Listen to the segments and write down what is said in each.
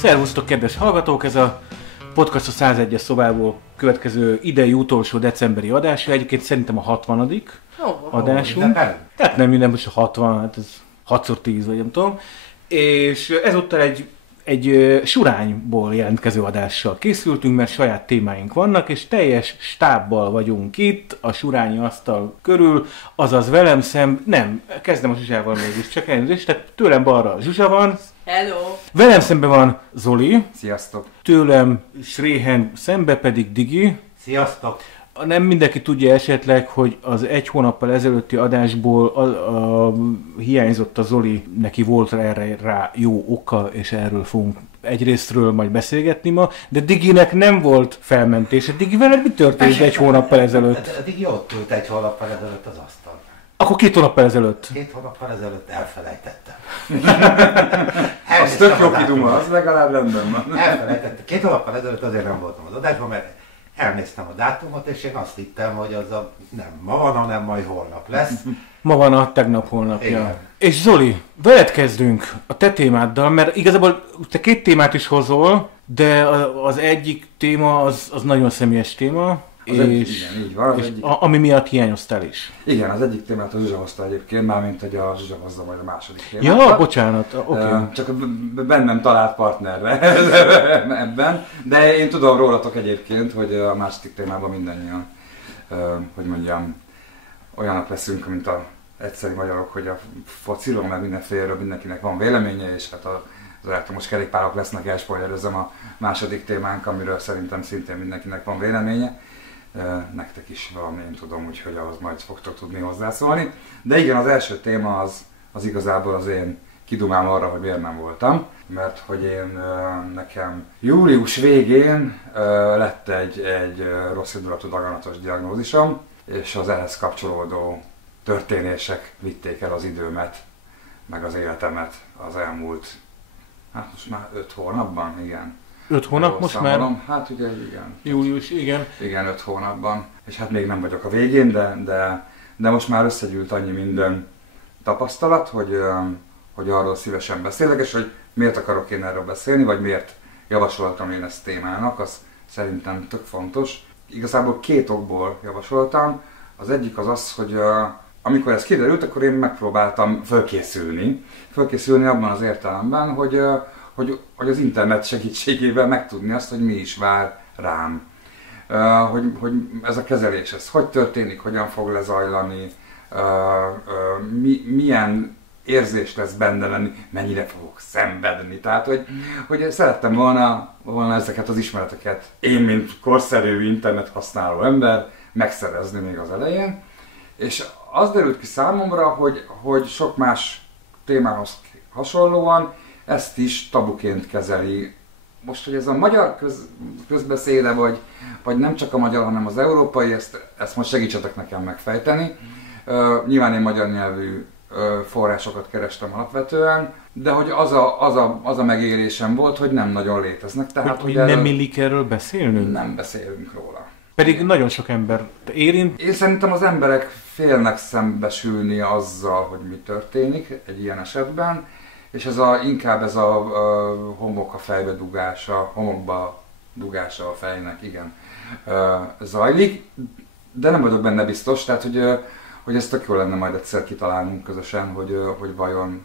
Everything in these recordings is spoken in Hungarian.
Szervusztok, kedves hallgatók! Ez a podcast a 101-es szobából következő idei utolsó decemberi adása. Egyébként szerintem a 60. adásunk. Tehát nem minden, most a 60, hát ez 6x10 vagy nem tudom. És ezúttal egy surányból jelentkező adással készültünk, mert saját témáink vannak, és teljes stábbal vagyunk itt, a surányi asztal körül, azaz velem nem, kezdem a Zsuzsával mégis, csak elnézést, tehát tőlem balra Zsuzsa van. Hello! Velem szemben van Zoli. Sziasztok! Tőlem Sréhen szembe pedig Digi. Sziasztok! Nem mindenki tudja esetleg, hogy az egy hónappal ezelőtti adásból hiányzott a Zoli, neki volt erre rá jó oka, és erről fogunk egyrésztről majd beszélgetni ma, de Diginek nem volt felmentése. Digi, veled mi történt egy hónappal ezelőtt? Digi ott ült egy hónappal ezelőtt az asztalon. Akkor 2 hónappal ezelőtt? 2 hónappal ezelőtt elfelejtettem. Az tök jó kiduma, az legalább rendben van. Elfelejtettem. 2 hónappal ezelőtt azért nem voltam az adásban, mert elnéztem a dátumot, és én azt hittem, hogy az nem ma van, hanem majd holnap lesz. Ma van a tegnap holnapja. Igen. És Zoli, veled kezdünk a te témáddal, mert igazából te 2 témát is hozol, de az egyik téma az nagyon személyes téma. Igen, így van. Ami miatt hiányoztál is. Igen, az egyik témát a Zsuzsa hozta egyébként, mármint hogy a Zsuzsa hozza majd a második témát. Ja, bocsánat, oké. Csak bennem talált partnerre ebben, de én tudom rólatok egyébként, hogy a második témában mindannyian, hogy mondjam, olyanok leszünk, mint az egyszerű magyarok, hogy a fociról, meg mindenféleről mindenkinek van véleménye, és hát az elektromos kerékpárok lesznek, elspoilerezem a második témánk, amiről szerintem szintén mindenkinek van véleménye. Nektek is valami, én tudom, úgyhogy ahhoz majd fogtok tudni hozzászólni. De igen, az első téma az igazából az én kidumám arra, hogy miért nem voltam. Mert hogy nekem július végén lett egy rossz indulatú daganatos diagnózisom, és az ehhez kapcsolódó történések vitték el az időmet, meg az életemet az elmúlt, hát most már 5 hónapban, igen. 5 hónap most már? Hát ugye igen. Július, igen. Igen, 5 hónapban. És hát még nem vagyok a végén, de most már összegyűlt annyi minden tapasztalat, hogy arról szívesen beszélek, és hogy miért akarok én erről beszélni, vagy miért javasoltam én ezt témának, az szerintem tök fontos. Igazából 2 okból javasoltam. Az egyik az, hogy amikor ez kiderült, akkor én megpróbáltam fölkészülni abban az értelemben, hogy az internet segítségével megtudni azt, hogy mi is vár rám. Hogy ez a kezelés, ez hogy történik, hogyan fog lezajlani, milyen érzés lesz benne lenni, mennyire fogok szenvedni. Tehát, hogy szerettem volna ezeket az ismereteket én, mint korszerű internet használó ember megszerezni még az elején. És az derült ki számomra, hogy sok más témához hasonlóan ezt is tabuként kezeli. Most, hogy ez a magyar közbeszéde, vagy nem csak a magyar, hanem az európai, ezt most segítsetek nekem megfejteni. Nyilván én magyar nyelvű forrásokat kerestem alapvetően, de hogy az a megélésem volt, hogy nem nagyon léteznek. Tehát, hogy nem illik erről beszélnünk? Nem beszélünk róla. Pedig nagyon sok ember érint. Én szerintem az emberek félnek szembesülni azzal, hogy mi történik egy ilyen esetben, és inkább ez a homok a fejbe dugása, homokba dugása a fejnek, igen, zajlik, de nem vagyok benne biztos, tehát hogy ez tök jó lenne majd egyszer kitalálnunk közösen, hogy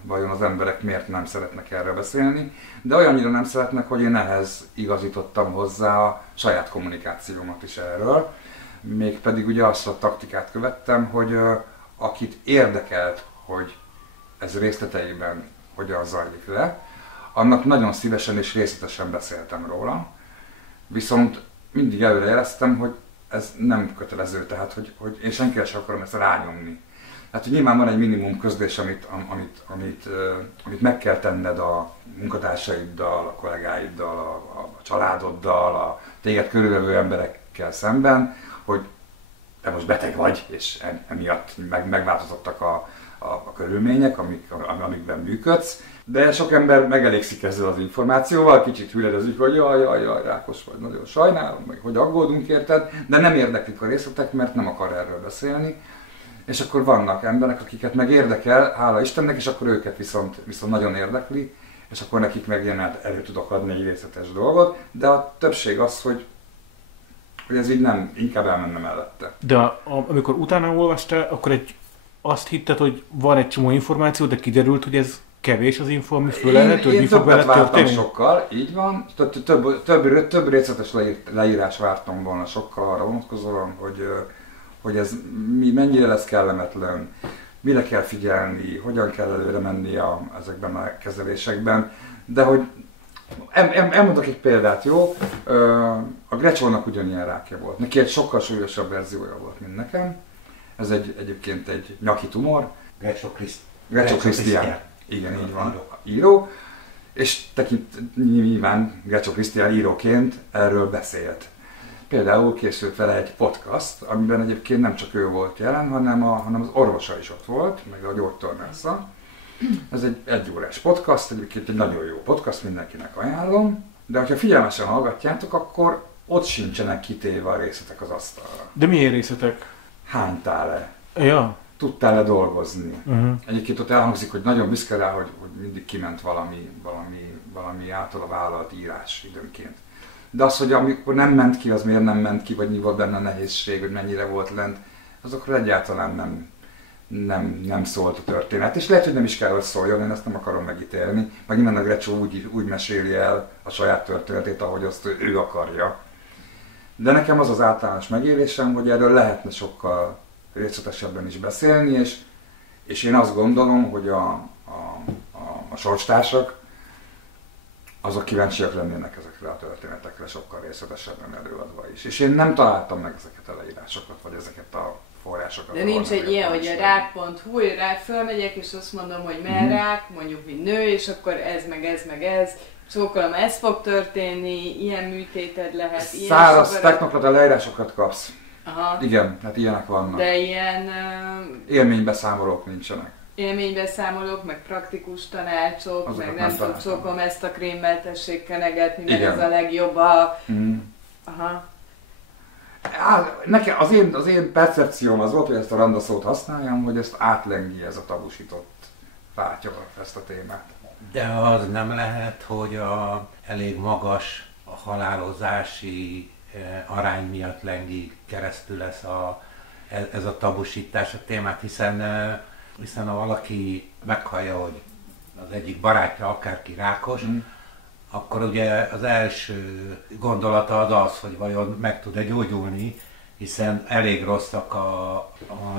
vajon az emberek miért nem szeretnek erről beszélni, de olyannyira nem szeretnek, hogy én ehhez igazítottam hozzá a saját kommunikációmat is erről, mégpedig ugye azt a taktikát követtem, hogy akit érdekelt, hogy ez részleteiben hogyan zajlik le, annak nagyon szívesen és részletesen beszéltem róla, viszont mindig előrejeleztem, hogy ez nem kötelező, tehát hogy én senkire sem akarom ezt rányomni. Tehát, hogy nyilván van egy minimum közlés, amit meg kell tenned a munkatársaiddal, a kollégáiddal, a családoddal, a téged körülvevő emberekkel szemben, hogy te most beteg vagy, és emiatt megváltozottak a körülmények, amikben működsz. De sok ember megelégszik ezzel az információval, kicsit hüledezik, hogy jaj, rákos vagy, nagyon sajnálom, meg hogy aggódunk érted, de nem érdeklik a részletek, mert nem akar erről beszélni. És akkor vannak emberek, akiket meg érdekel, hála Istennek, és akkor őket viszont nagyon érdekli, és akkor nekik meg ilyen elő tudok adni egy részletes dolgot, de a többség az, hogy ez így nem, inkább elmenne mellette. De amikor utána olvastál, akkor azt hitted, hogy van egy csomó információ, de kiderült, hogy ez kevés az info, ami föl lehet, hogy mi fog vele történni? Sokkal, így van. Több részletes leírás vártam volna sokkal arra vonatkozóan, hogy ez mennyire lesz kellemetlen, mire kell figyelni, hogyan kell előre menni ezekben a kezelésekben. De hogy elmondok egy példát, jó? A Grecsónak ugyanilyen rákja volt. Neki egy sokkal súlyosabb verziója volt, mint nekem. Ez egyébként egy nyaki tumor. Grecsó Krisztián. Igen, így van. Író. És nyilván Grecsó Krisztián íróként erről beszélt. Például készült vele egy podcast, amiben egyébként nem csak ő volt jelen, hanem az orvosa is ott volt, meg a gyógytornásza. Ez egy egyórás podcast, egyébként egy nagyon jó podcast, mindenkinek ajánlom. De ha figyelmesen hallgatjátok, akkor ott sincsenek kitéve a részletek az asztalra. De milyen részletek? Hánytál-e? Ja. Tudtál-e dolgozni? Egyébként ott elhangzik, hogy nagyon büszke rá, hogy mindig kiment valami általa vállalt írás időnként. De az, hogy amikor nem ment ki, az miért nem ment ki, vagy mi volt benne a nehézség, hogy mennyire volt lent, azokról egyáltalán nem szólt a történet. És lehet, hogy nem is kell, hogy szóljon, én ezt nem akarom megítélni. Meg innen a Grecsó úgy meséli el a saját történetét, ahogy azt ő akarja. De nekem az az általános megélésem, hogy erről lehetne sokkal részletesebben is beszélni, és én azt gondolom, hogy a sorstársak azok kíváncsiak lennének ezekre a történetekre sokkal részletesebben előadva is. És én nem találtam meg ezeket a leírásokat, vagy ezeket a forrásokat. De nincs egy ilyen, hogy a rák.hu, rá fölmegyek, és azt mondom, hogy rák, mondjuk mint nő, és akkor ez, meg ez, csókolom, ez fog történni, ilyen műtéted lehet, ilyen száraz technokrata leírásokat kapsz. Aha. Igen, hát ilyenek vannak. De ilyen... élménybeszámolók nincsenek. Élménybeszámolók, meg praktikus tanácsok, azokat meg nem tudom, csókolom ezt a krémmel, tessék kenegetni, mert ez a legjobb Aha. Nekem az én percepcióm az volt, hogy ezt a randa szót használjam, hogy ezt átlengi ez a tabusított pátya, ezt a témát. De az nem lehet, hogy elég magas a halálozási arány miatt lengi keresztül ez a tabusítás a témát, hiszen ha valaki meghallja, hogy az egyik barátja akárki rákos, akkor ugye az első gondolata az, hogy vajon meg tud-e gyógyulni, hiszen elég rosszak a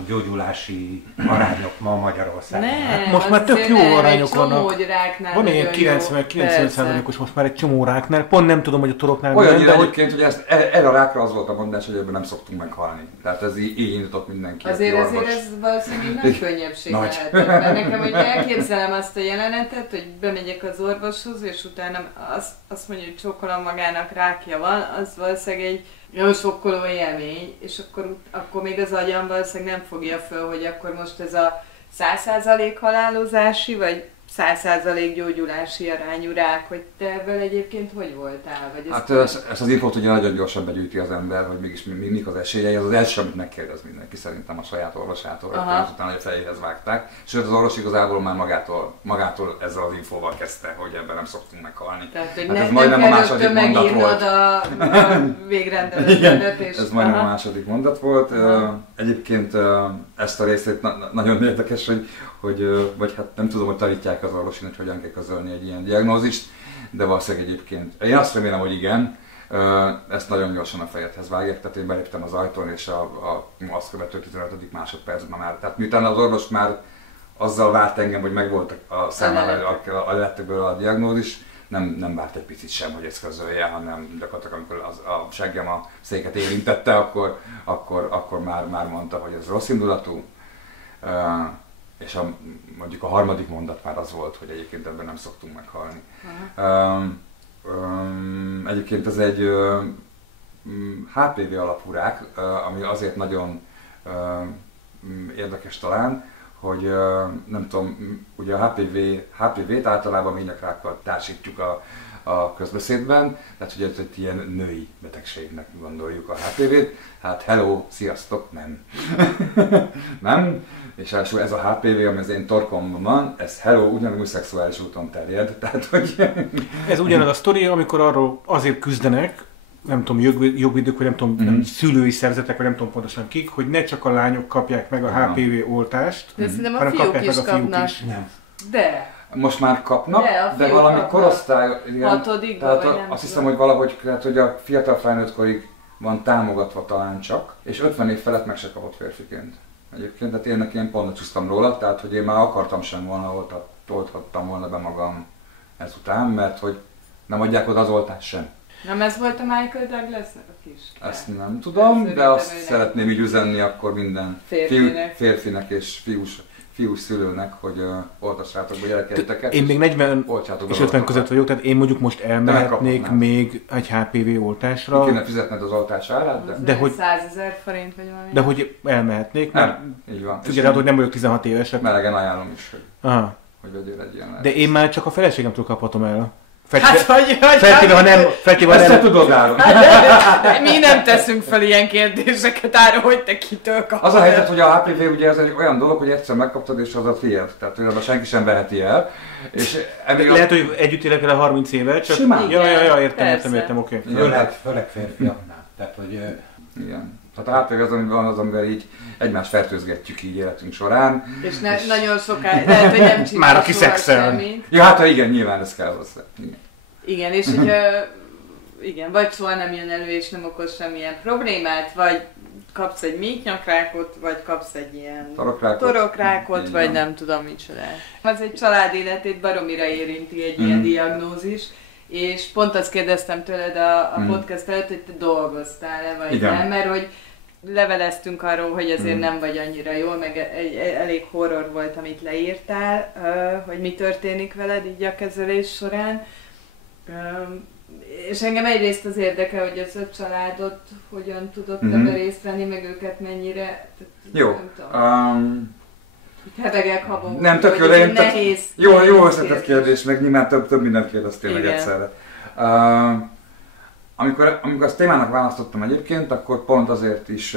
gyógyulási arányok ma Magyarországon. Hát most már tök jó arányok vannak. Van ilyen 90%-os most már egy csomó ráknál, pont nem tudom, hogy a toroknál olyan de egyébként, hogy erre a rákra az volt a mondás, hogy ebben nem szoktunk meghalni. Tehát ez így indított mindenki. Azért ez valószínűleg nagy könnyebbség lehet. Mert nekem, hogy elképzelem azt a jelenetet, hogy bemegyek az orvoshoz, és utána azt mondja, hogy csókolom magának rákja van, az valószínűleg egy nagyon sokkoló élmény, és akkor még az agyam valószínűleg nem fogja föl, hogy akkor most ez a 100% halálozási, vagy 100% gyógyulási arányú rák, hogy te ebben egyébként hogy voltál? Vagy hát ezt az infót ugye nagyon gyorsan begyűjti az ember, hogy mégis mik az esélyei, az első, amit megkérdez mindenki szerintem a saját orvosától, hogy utána a fejéhez vágták. Sőt, az orvos igazából már magától ezzel az infóval kezdte, hogy ebben nem szoktunk meghalni. Tehát, hogy hát ez majdnem a második mondat volt. A végrendeletlenet. Ez majdnem a második mondat volt. Egyébként ezt a részét nagyon érdekes, hogy vagy hát nem tudom, hogy tanítják az orvosin, hogy hogyan kell közölni egy ilyen diagnózist, de valószínűleg egyébként. Én azt remélem, hogy igen, ezt nagyon gyorsan a fejedhez vágják, tehát én beléptem az ajtón, és azt követő 15. másodpercben már. Tehát miután az orvos már azzal várt engem, hogy megvolt a számára a lettekből a diagnózis, nem várt egy picit sem, hogy ezt közölje, hanem gyakorlatilag amikor a seggem a széket érintette, akkor már mondta, hogy ez rossz indulatú. És mondjuk a harmadik mondat már az volt, hogy egyébként ebben nem szoktunk meghalni. Egyébként ez egy HPV alapú rák, ami azért nagyon érdekes talán, hogy nem tudom, ugye a HPV-t általában ményakrákkal társítjuk a közbeszédben, tehát ugye hogy ilyen női betegségnek gondoljuk a HPV-t, hát hello, sziasztok, nem. Nem, és első ez a HPV, ami az én torkomban van, ez hello, ugyanúgy szexuális úton terjed, tehát hogy... Ez ugyanaz a sztori, amikor arról azért küzdenek, nem tudom, jogvédők, vagy nem tudom, nem, szülői szerzetek, vagy nem tudom pontosan kik, hogy ne csak a lányok kapják meg a HPV oltást, hanem kapják meg a fiúk is. Nem. De. Most már kapnak, de valami korosztály, hatodikban, tehát azt hiszem, hogy valahogy, tehát, hogy a fiatal felnőttkorig van támogatva talán csak, és 50 év felett meg se kapott férfiként. Egyébként, tehát én pont csúsztam róla, tehát hogy én már akartam sem volna, olthattam volna be magam ezután, mert hogy nem adják oda az oltást sem. Nem ez volt a Michael Douglasnak a kis? Ezt nem tudom, de azt szeretném így üzenni akkor minden férfinek és fiús szülőnek, hogy oltassátok be gyerekeiteket. Én még 40 és 50 között vagyok, tehát én mondjuk most elmehetnék még egy HPV oltásra. Ki kéne fizetned az oltás árát? De hogy 100 000 forint vagy valami. De hogy elmehetnék, mert így van. figyelj, hogy nem vagyok 16 évesek. Melegen ajánlom is, hogy vegyél egy ilyen. De én már csak a feleségemtől kaphatom el. Feltéve, ha nem... Ezt te tudod áron. Mi nem teszünk fel ilyen kérdéseket áron, hogy te kitől kapod. Az a helyzet, hogy a HPV ugye ez egy olyan dolog, hogy egyszer megkaptad és az a tiéd. Tehát hogy senki sem veheti el. És lehet, hogy együtt élek el 30 éve, csak... Simán. Ja, értem, oké. Főleg férfiaknál. Tehát, hogy... Igen. Tehát a HPV az, amivel így egymást fertőzgetjük így életünk során. És nagyon sokáig, lehet, hogy nem csinál már aki szexel. Ja, hát ha igen, nyilván ez kell hozzá. Igen, és hogy igen, vagy soha nem jön elő és nem okoz semmilyen problémát, vagy kapsz egy méhnyakrákot, vagy kapsz egy ilyen torokrákot, vagy nem tudom micsodát. Az egy család életét baromira érinti egy ilyen diagnózis. És pont azt kérdeztem tőled a podcast előtt, hogy te dolgoztál-e, vagy igen. nem, mert hogy leveleztünk arról, hogy azért nem vagy annyira jól, meg elég horror volt, amit leírtál, hogy mi történik veled így a kezelés során. És engem egyrészt az érdekel, hogy az 5 családot hogyan tudod ebben részt venni, meg őket mennyire... Jó. Hebegek, habogok, nem, tök jó, de nehéz. Jó összetett kérdés, meg nyilván több mindent kérdeztél meg egyszerre. Amikor azt témának választottam egyébként, akkor pont azért is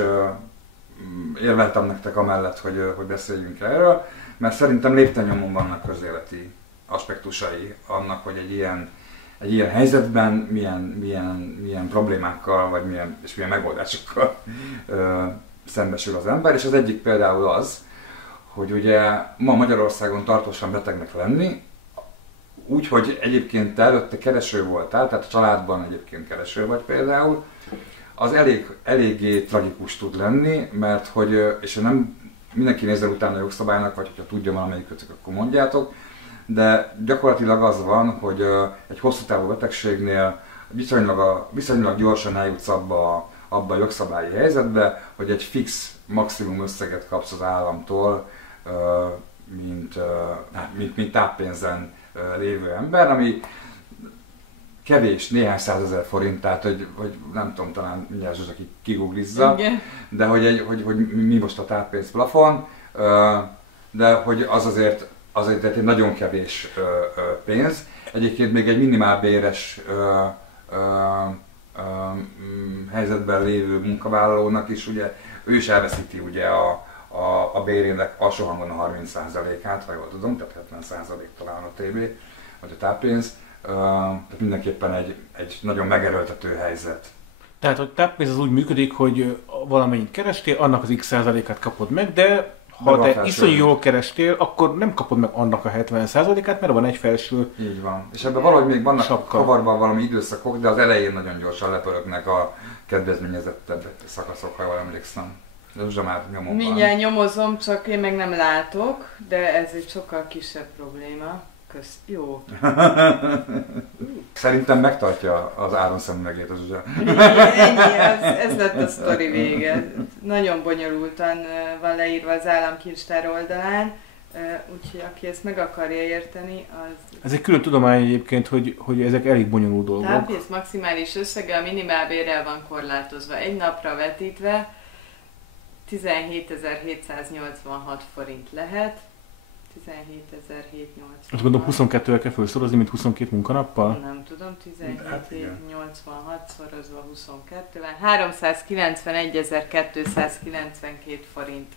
érveltem nektek amellett, hogy beszéljünk erről, mert szerintem léptennyomon vannak közéleti aspektusai annak, hogy egy ilyen helyzetben milyen problémákkal, vagy milyen megoldásokkal szembesül az ember, és az egyik például az, hogy ugye ma Magyarországon tartósan betegnek lenni, úgyhogy egyébként te előtte kereső voltál, tehát a családban egyébként kereső vagy például, az eléggé tragikus tud lenni, mert hogy, és nem mindenki nézzen utána a jogszabálynak, vagy hogyha tudja valamelyikötök, akkor mondjátok, de gyakorlatilag az van, hogy egy hosszú távú betegségnél viszonylag gyorsan eljutsz abba a jogszabályi helyzetbe, hogy egy fix maximum összeget kapsz az államtól, mint táppénzen lévő ember, ami kevés, néhány 100 000 forint, tehát hogy nem tudom, talán mindjárt Zsuzsaki kigooglizza, de hogy mi most a táppénz plafon, de hogy az azért egy nagyon kevés pénz. Egyébként még egy minimálbéres helyzetben lévő munkavállalónak is, ugye, ő is elveszíti ugye a bérének alsó hangon a 30%-át, ha jól tudom, tehát 70% talán a TB, vagy a táppénz. Tehát mindenképpen egy nagyon megerőltető helyzet. Tehát a táppénz az úgy működik, hogy valamennyit kerestél, annak az x százalékát kapod meg, de ha te iszonyú jól kerestél, akkor nem kapod meg annak a 70%-át, mert van egy felső. Így van. És ebben valahogy még vannak kavarban valami időszakok, de az elején nagyon gyorsan lepörögnek a kedvezményezettebb szakaszok, ha jól emlékszem. De már nyomom. Mindjárt nyomozom, csak én meg nem látok, de ez egy sokkal kisebb probléma. Jó. Szerintem megtartja az Áron szemüvegét az Zsuzsa. Ennyi, ez lett a sztori vége. Nagyon bonyolultan van leírva az államkincstár oldalán, úgyhogy aki ezt meg akarja érteni, az... Ez egy külön tudomány egyébként, hogy ezek elég bonyolult dolgok. Táppénz maximális összege a minimálbérrel van korlátozva, egy napra vetítve. 17.786 forint lehet. 17.786. Azt gondolom 22-vel kell felszorozni, mint 22 munkanappal? Nem tudom, 17.786 szorozva 22-vel. 391.292 forint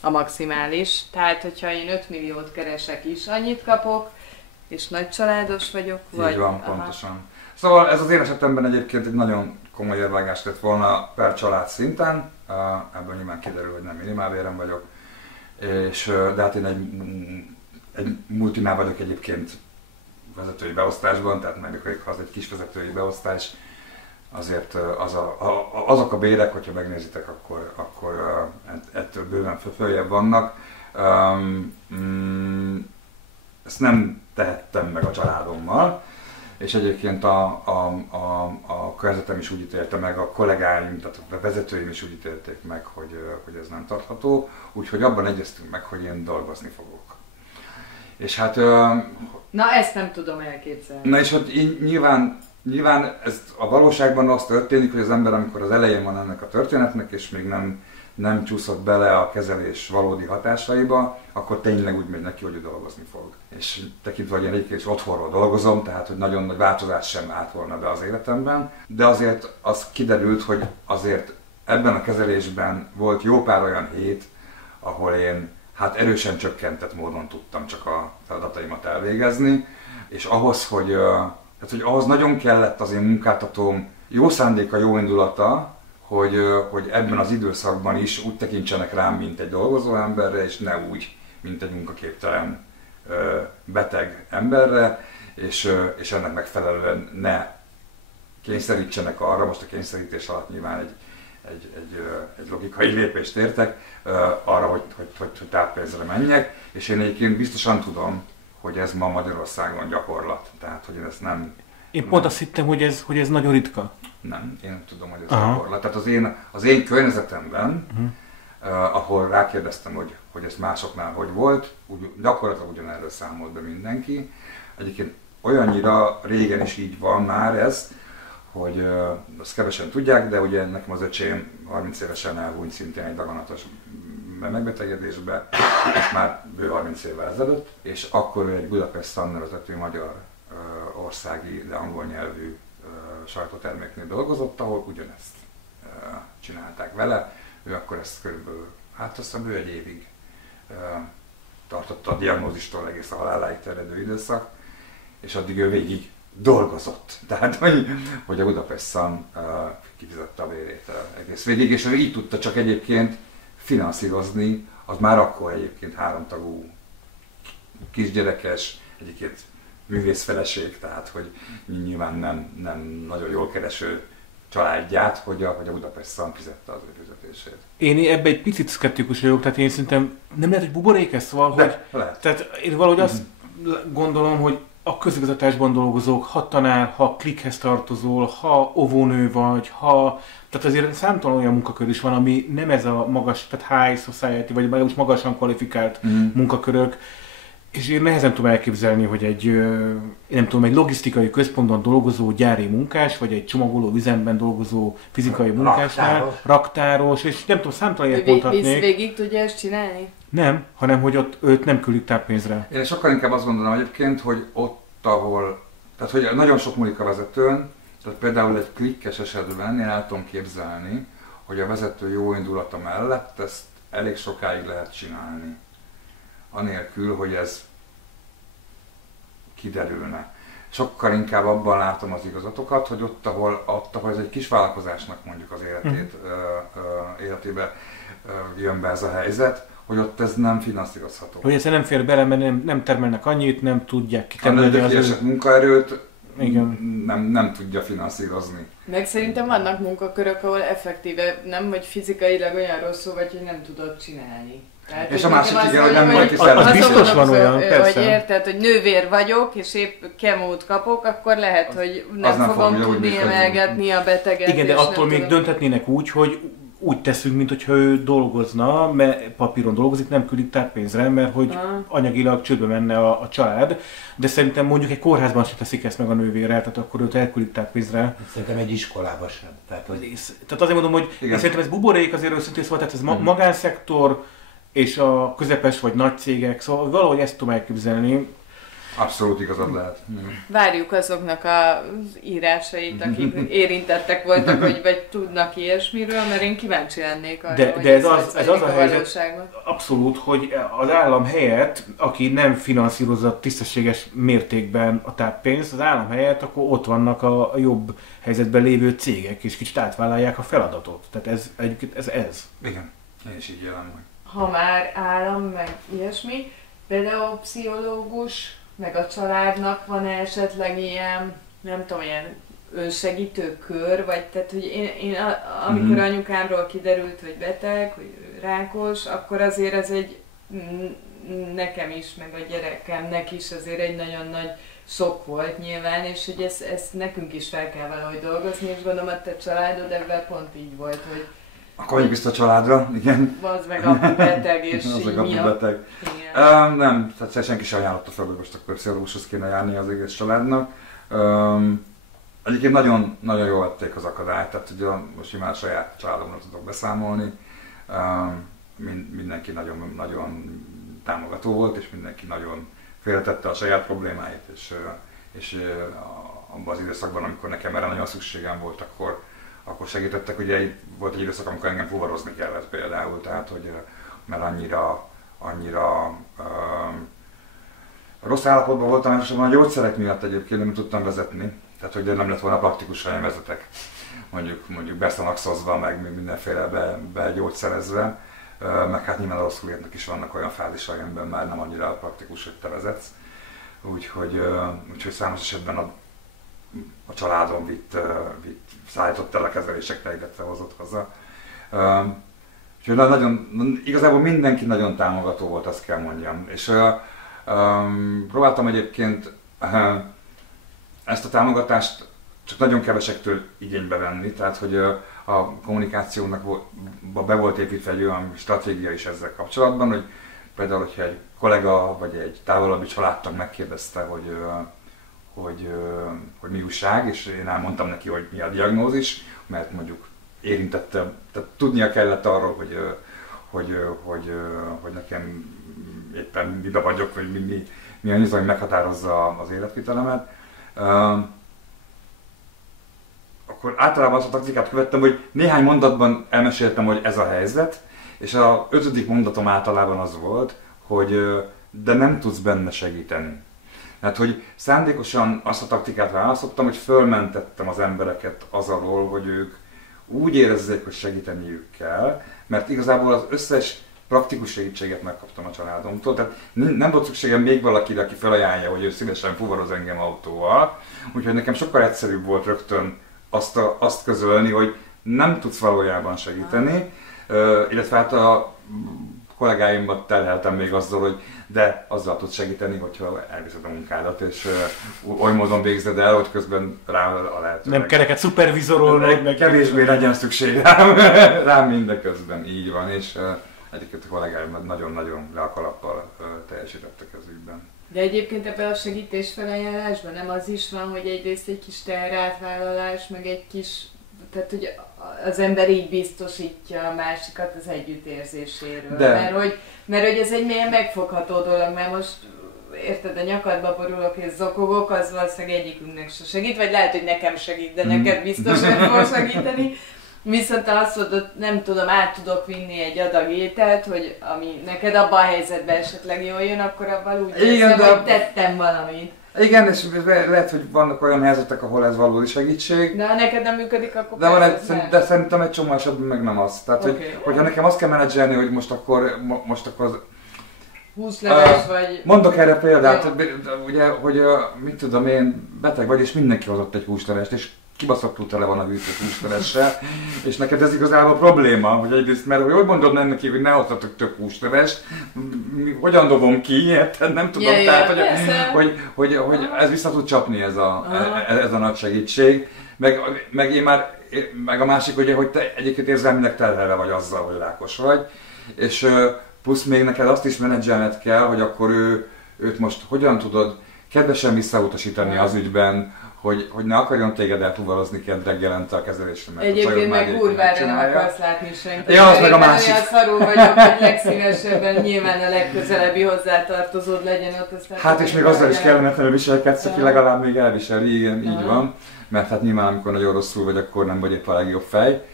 a maximális. Tehát, hogyha én 5 milliót keresek is, annyit kapok, és nagycsaládos vagyok, vagy... Így van, pontosan. Szóval ez az én esetemben egyébként egy nagyon komoly érvágás lett volna per család szinten. Ebből nyilván kiderül, hogy nem minimálbéren vagyok. De hát én egy multinál vagyok egyébként vezetői beosztásban, tehát meg ha az egy kis vezetői beosztás, azért azok a bérek, hogyha megnézitek, akkor ettől bőven följebb vannak. Ezt nem tehettem meg a családommal, és egyébként a környezetem is úgy ítélte meg, a kollégáim, tehát a vezetőim is úgy ítélték meg, hogy ez nem tartható, úgyhogy abban egyeztünk meg, hogy én dolgozni fogok. És hát... Na ezt nem tudom elképzelni. Na és hát nyilván ez a valóságban az történik, hogy az ember, amikor az elején van ennek a történetnek, és még nem csúszott bele a kezelés valódi hatásaiba, akkor tényleg úgy megy neki, hogy ő dolgozni fog. És tekintve, hogy én egyébként is otthonról dolgozom, tehát hogy nagyon nagy változás sem állt volna be az életemben, de azért az kiderült, hogy azért ebben a kezelésben volt jó pár olyan hét, ahol én hát erősen csökkentett módon tudtam csak a feladataimat elvégezni, és ahhoz, hogy ahhoz nagyon kellett az én munkáltatóm jó szándéka, jó indulata, hogy ebben az időszakban is úgy tekintsenek rám, mint egy dolgozó emberre, és ne úgy, mint egy munkaképtelen beteg emberre, és ennek megfelelően ne kényszerítsenek arra, most a kényszerítés alatt nyilván egy logikai lépést értek, arra, hogy táppénzre menjek, és én egyébként biztosan tudom, hogy ez ma Magyarországon gyakorlat, tehát hogy én ezt nem... Én pont azt hittem, hogy ez nagyon ritka. Nem, én nem tudom, hogy ez gyakorlat. Tehát az én környezetemben, ahol rákérdeztem, hogy ez másoknál hogy volt, gyakorlatilag ugyanerről számolt be mindenki. Egyébként olyannyira régen is így van már ez, hogy azt kevesen tudják, de ugye nekem az öcsém 30 évesen elhunyt szintén egy daganatos megbetegedésbe, és már bő 30 évvel ezelőtt, és akkor ő egy Budapest Sun nevezetű magyar országi, de angol nyelvű sajtóterméknél dolgozott, ahol ugyanezt csinálták vele. Ő akkor ezt körülbelül, hát azt hiszem ő egy évig tartotta a diagnózistól egész a haláláig terjedő időszak, és addig ő végig dolgozott. Tehát, hogy a Budapest Sun kifizette a bérét egész végig, és ő így tudta csak egyébként finanszírozni, az már akkor egyébként 3 tagú kisgyerekes, egyébként művészfeleség, tehát hogy nyilván nem nagyon jól kereső családját, hogy a Budapest Sun fizette az ő fizetését. Én ebbe egy picit szkeptikus vagyok, tehát én szerintem nem lehet, hogy buborék ez, szóval, hogy... Lehet. Tehát én valahogy azt gondolom, hogy a közigazgatásban dolgozók, ha tanár, ha klikhez tartozol, ha óvónő vagy, tehát azért számtalan olyan munkakör is van, ami nem ez a magas, tehát high society, vagy legalábbis magasan kvalifikált munkakörök, és én nehezen tudom elképzelni, hogy egy logisztikai központban dolgozó gyári munkás, vagy egy csomagoló üzemben dolgozó fizikai munkásnál, raktáros, és nem tudom, számtalan ilyet mondhatnék. Visz végig tudja ezt csinálni? Nem, hanem hogy ott őt nem küldik táppénzre. Én sokkal inkább azt gondolom egyébként, hogy ott, ahol, tehát hogy nagyon sok múlik a vezetőn, tehát például egy klikkes esetben én el tudom képzelni, hogy a vezető jó indulata mellett ezt elég sokáig lehet csinálni. Anélkül, hogy ez kiderülne. Sokkal inkább abban látom az igazatokat, hogy ott, ahol ez egy kis vállalkozásnak mondjuk az életébe jön be ez a helyzet, hogy ott ez nem finanszírozható. Hogy ez nem fér bele, mert nem termelnek annyit, nem tudják kitermelni az munkaerőt, igen. Nem tudja finanszírozni. Meg szerintem vannak munkakörök, ahol effektíve nem, hogy fizikailag olyan rosszul vagy, hogy nem tudod csinálni. Tehát, és a másik igen, hogy nem vagy az biztos van olyan, persze. Hogy érted, hogy nővér vagyok, és épp kemót kapok, akkor lehet, hogy nem fogom tudni emelgetni a beteget. Igen, de attól még dönthetnének úgy, úgy teszünk, mintha ő dolgozna, mert papíron dolgozik, nem küldik táppénzre, mert hogy anyagilag csődbe menne a család. De szerintem mondjuk egy kórházban sem teszik ezt meg a nővérrel, tehát akkor őt elküldik táppénzre. Szerintem egy iskolában sem. Tehát azért mondom, hogy szerintem ez buborék azért őszintén szóval, tehát ez magánszektor és a közepes vagy nagy cégek, szóval valahogy ezt tudom elképzelni. Abszolút igazad lehet. Várjuk azoknak az írásait, akik érintettek voltak, vagy tudnak ilyesmiről, mert én kíváncsi lennék arra, de ez az a helyzet, abszolút, hogy az állam helyett, aki nem finanszírozza tisztességes mértékben a táppénzt, az állam helyett, akkor ott vannak a jobb helyzetben lévő cégek, és kicsit átvállalják a feladatot. Tehát ez. Igen, én is így élem meg. Ha már állam, meg ilyesmi, például pszichológus, meg a családnak van esetleg ilyen, nem tudom, ilyen önsegítő kör, vagy tehát, hogy én amikor anyukámról kiderült, hogy beteg, hogy rákos, akkor azért ez egy nekem is, meg a gyerekemnek is azért egy nagyon nagy sok volt nyilván, és hogy ezt nekünk is fel kell valahogy dolgozni, és gondolom, hogy te családod ebben pont így volt, hogy akkor vagyunk vissza a családra, igen. Az meg apu beteg, és az így meg apu beteg. Nem, tehát senki sem ajánlotta fel, hogy most akkor pszichológushoz kéne járni az egész családnak. Egyébként nagyon, nagyon jól vették az akadályt, tehát ugye most már saját családomra tudok beszámolni. Mindenki nagyon, nagyon támogató volt, és mindenki nagyon félretette a saját problémáit, és abban az időszakban, amikor nekem erre nagyon szükségem volt, akkor segítettek. Ugye volt egy időszak, amikor engem fuvarozni kellett például, tehát hogy mert annyira rossz állapotban voltam, elsősorban a gyógyszerek miatt egyébként nem tudtam vezetni, tehát hogy nem lett volna praktikus, ha én vezetek, mondjuk beszanaxozva, meg mindenféle begyógyszerezve, meg hát nyilván a rosszul értnek is vannak olyan fázisai, amiben már nem annyira praktikus, hogy te vezetsz, úgyhogy számos esetben a családom szállított el a kezelésekre, illetve hozott haza. Úgyhogy igazából mindenki nagyon támogató volt, azt kell mondjam. És próbáltam egyébként ezt a támogatást csak nagyon kevesektől igénybe venni, tehát hogy a kommunikációnak be volt építve egy olyan stratégia is ezzel kapcsolatban, hogy például, hogyha egy kollega vagy egy távolabbi családtag megkérdezte, hogy mi újság, és én elmondtam neki, hogy mi a diagnózis, mert mondjuk érintette, tehát tudnia kellett arról, hogy nekem éppen mibe vagyok, vagy mi az, ami meghatározza az életvitelemet. Akkor általában azt a taktikát követtem, hogy néhány mondatban elmeséltem, hogy ez a helyzet, és az 5. mondatom általában az volt, hogy de nem tudsz benne segíteni. Tehát, hogy szándékosan azt a taktikát választottam, hogy fölmentettem az embereket az alól, hogy ők úgy érezzék, hogy segíteniük kell, mert igazából az összes praktikus segítséget megkaptam a családomtól, tehát nem volt szükségem még valakire, aki felajánlja, hogy ő szívesen fuvaroz engem autóval, úgyhogy nekem sokkal egyszerűbb volt rögtön azt közölni, hogy nem tudsz valójában segíteni, illetve hát a kollégáimmat terheltem még azzal, hogy de azzal tudsz segíteni, hogyha elviszed a munkádat, és oly módon végzed el, hogy közben rá a lehetőleg. Nem kereket szupervizorolni, meg kevésbé legyen szükség rám mindeközben, így van, és egyébként a kollégáim nagyon-nagyon le a kalappal teljesítettek az ügyben. De egyébként ebben a segítésfelajánlásban nem az is van, hogy egyrészt egy kis terrátvállalás, meg egy kis, tehát hogy az ember így biztosítja a másikat az együttérzéséről. Mert hogy ez egy milyen megfogható dolog, mert most érted, a nyakadba borulok és zokogok, az valószínűleg egyikünknek se segít, vagy lehet, hogy nekem segít, de neked biztos nem fog segíteni. Viszont azt mondod, nem tudom, át tudok vinni egy adag ételt, hogy ami neked abban a helyzetben esetleg jól jön, akkor abban úgy érzem, hogy tettem valamit. Igen, és lehet, hogy vannak olyan helyzetek, ahol ez valódi segítség. De ha neked nem működik, akkor de szerintem egy csomó esetben meg nem az. Tehát, hogyha nekem azt kell menedzselni, hogy most akkor 20 leves vagy... Mondok erre példát, ugye, hogy mit tudom én, beteg vagy, és mindenki hozott egy húslevest, és kibaszottul tele van a hűtött húslevessel, és neked ez igazából probléma, hogy egyrészt, mert hogy mondod neki, hogy ne hozzatok több húslevest, hogyan dobom ki, érted? Nem tudom, tehát, hogy ez vissza tud csapni ez a nagy segítség, meg én már meg a másik ugye, hogy te egyébként érzelmileg terhelve vagy azzal, hogy rákos vagy, és plusz még neked azt is menedzselned kell, hogy akkor őt most hogyan tudod kedvesen visszautasítani az ügyben, hogy ne akarjon téged elfuvarozni kedd reggelente a kezelésre. Egyébként meg kurvára nem akarsz látni senkit. Ja, az meg a másik. Olyan szarul vagyok, hogy legszívesebben nyilván a legközelebbi hozzátartozód legyen ott. Aztán hát és még azzal is kellemetlenül viselkedsz, aki legalább még elviseli, igen, így van. Mert hát nyilván amikor nagyon rosszul vagy, akkor nem vagy épp a legjobb fej.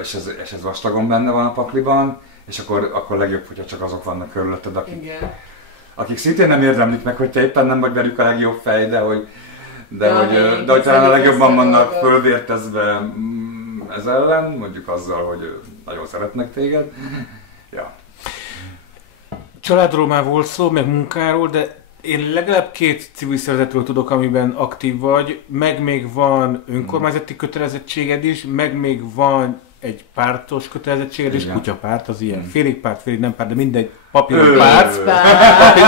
És ez vastagon benne van a pakliban. És akkor legjobb, hogyha csak azok vannak körülötted, akik szintén nem érdemlik meg, hogy te éppen nem vagy velük a legjobb fej, de hogy talán a legjobban vannak fölvértezve ez ellen, mondjuk azzal, hogy nagyon szeretnek téged. Ja. Családról már volt szó, meg munkáról, de én legalább 2 civil szervezetről tudok, amiben aktív vagy, meg még van önkormányzati kötelezettséged is, meg még van egy pártos kötelezettséged és kutyapárt, az ilyen félig párt, félig nem párt, de mindegy, papíron párt.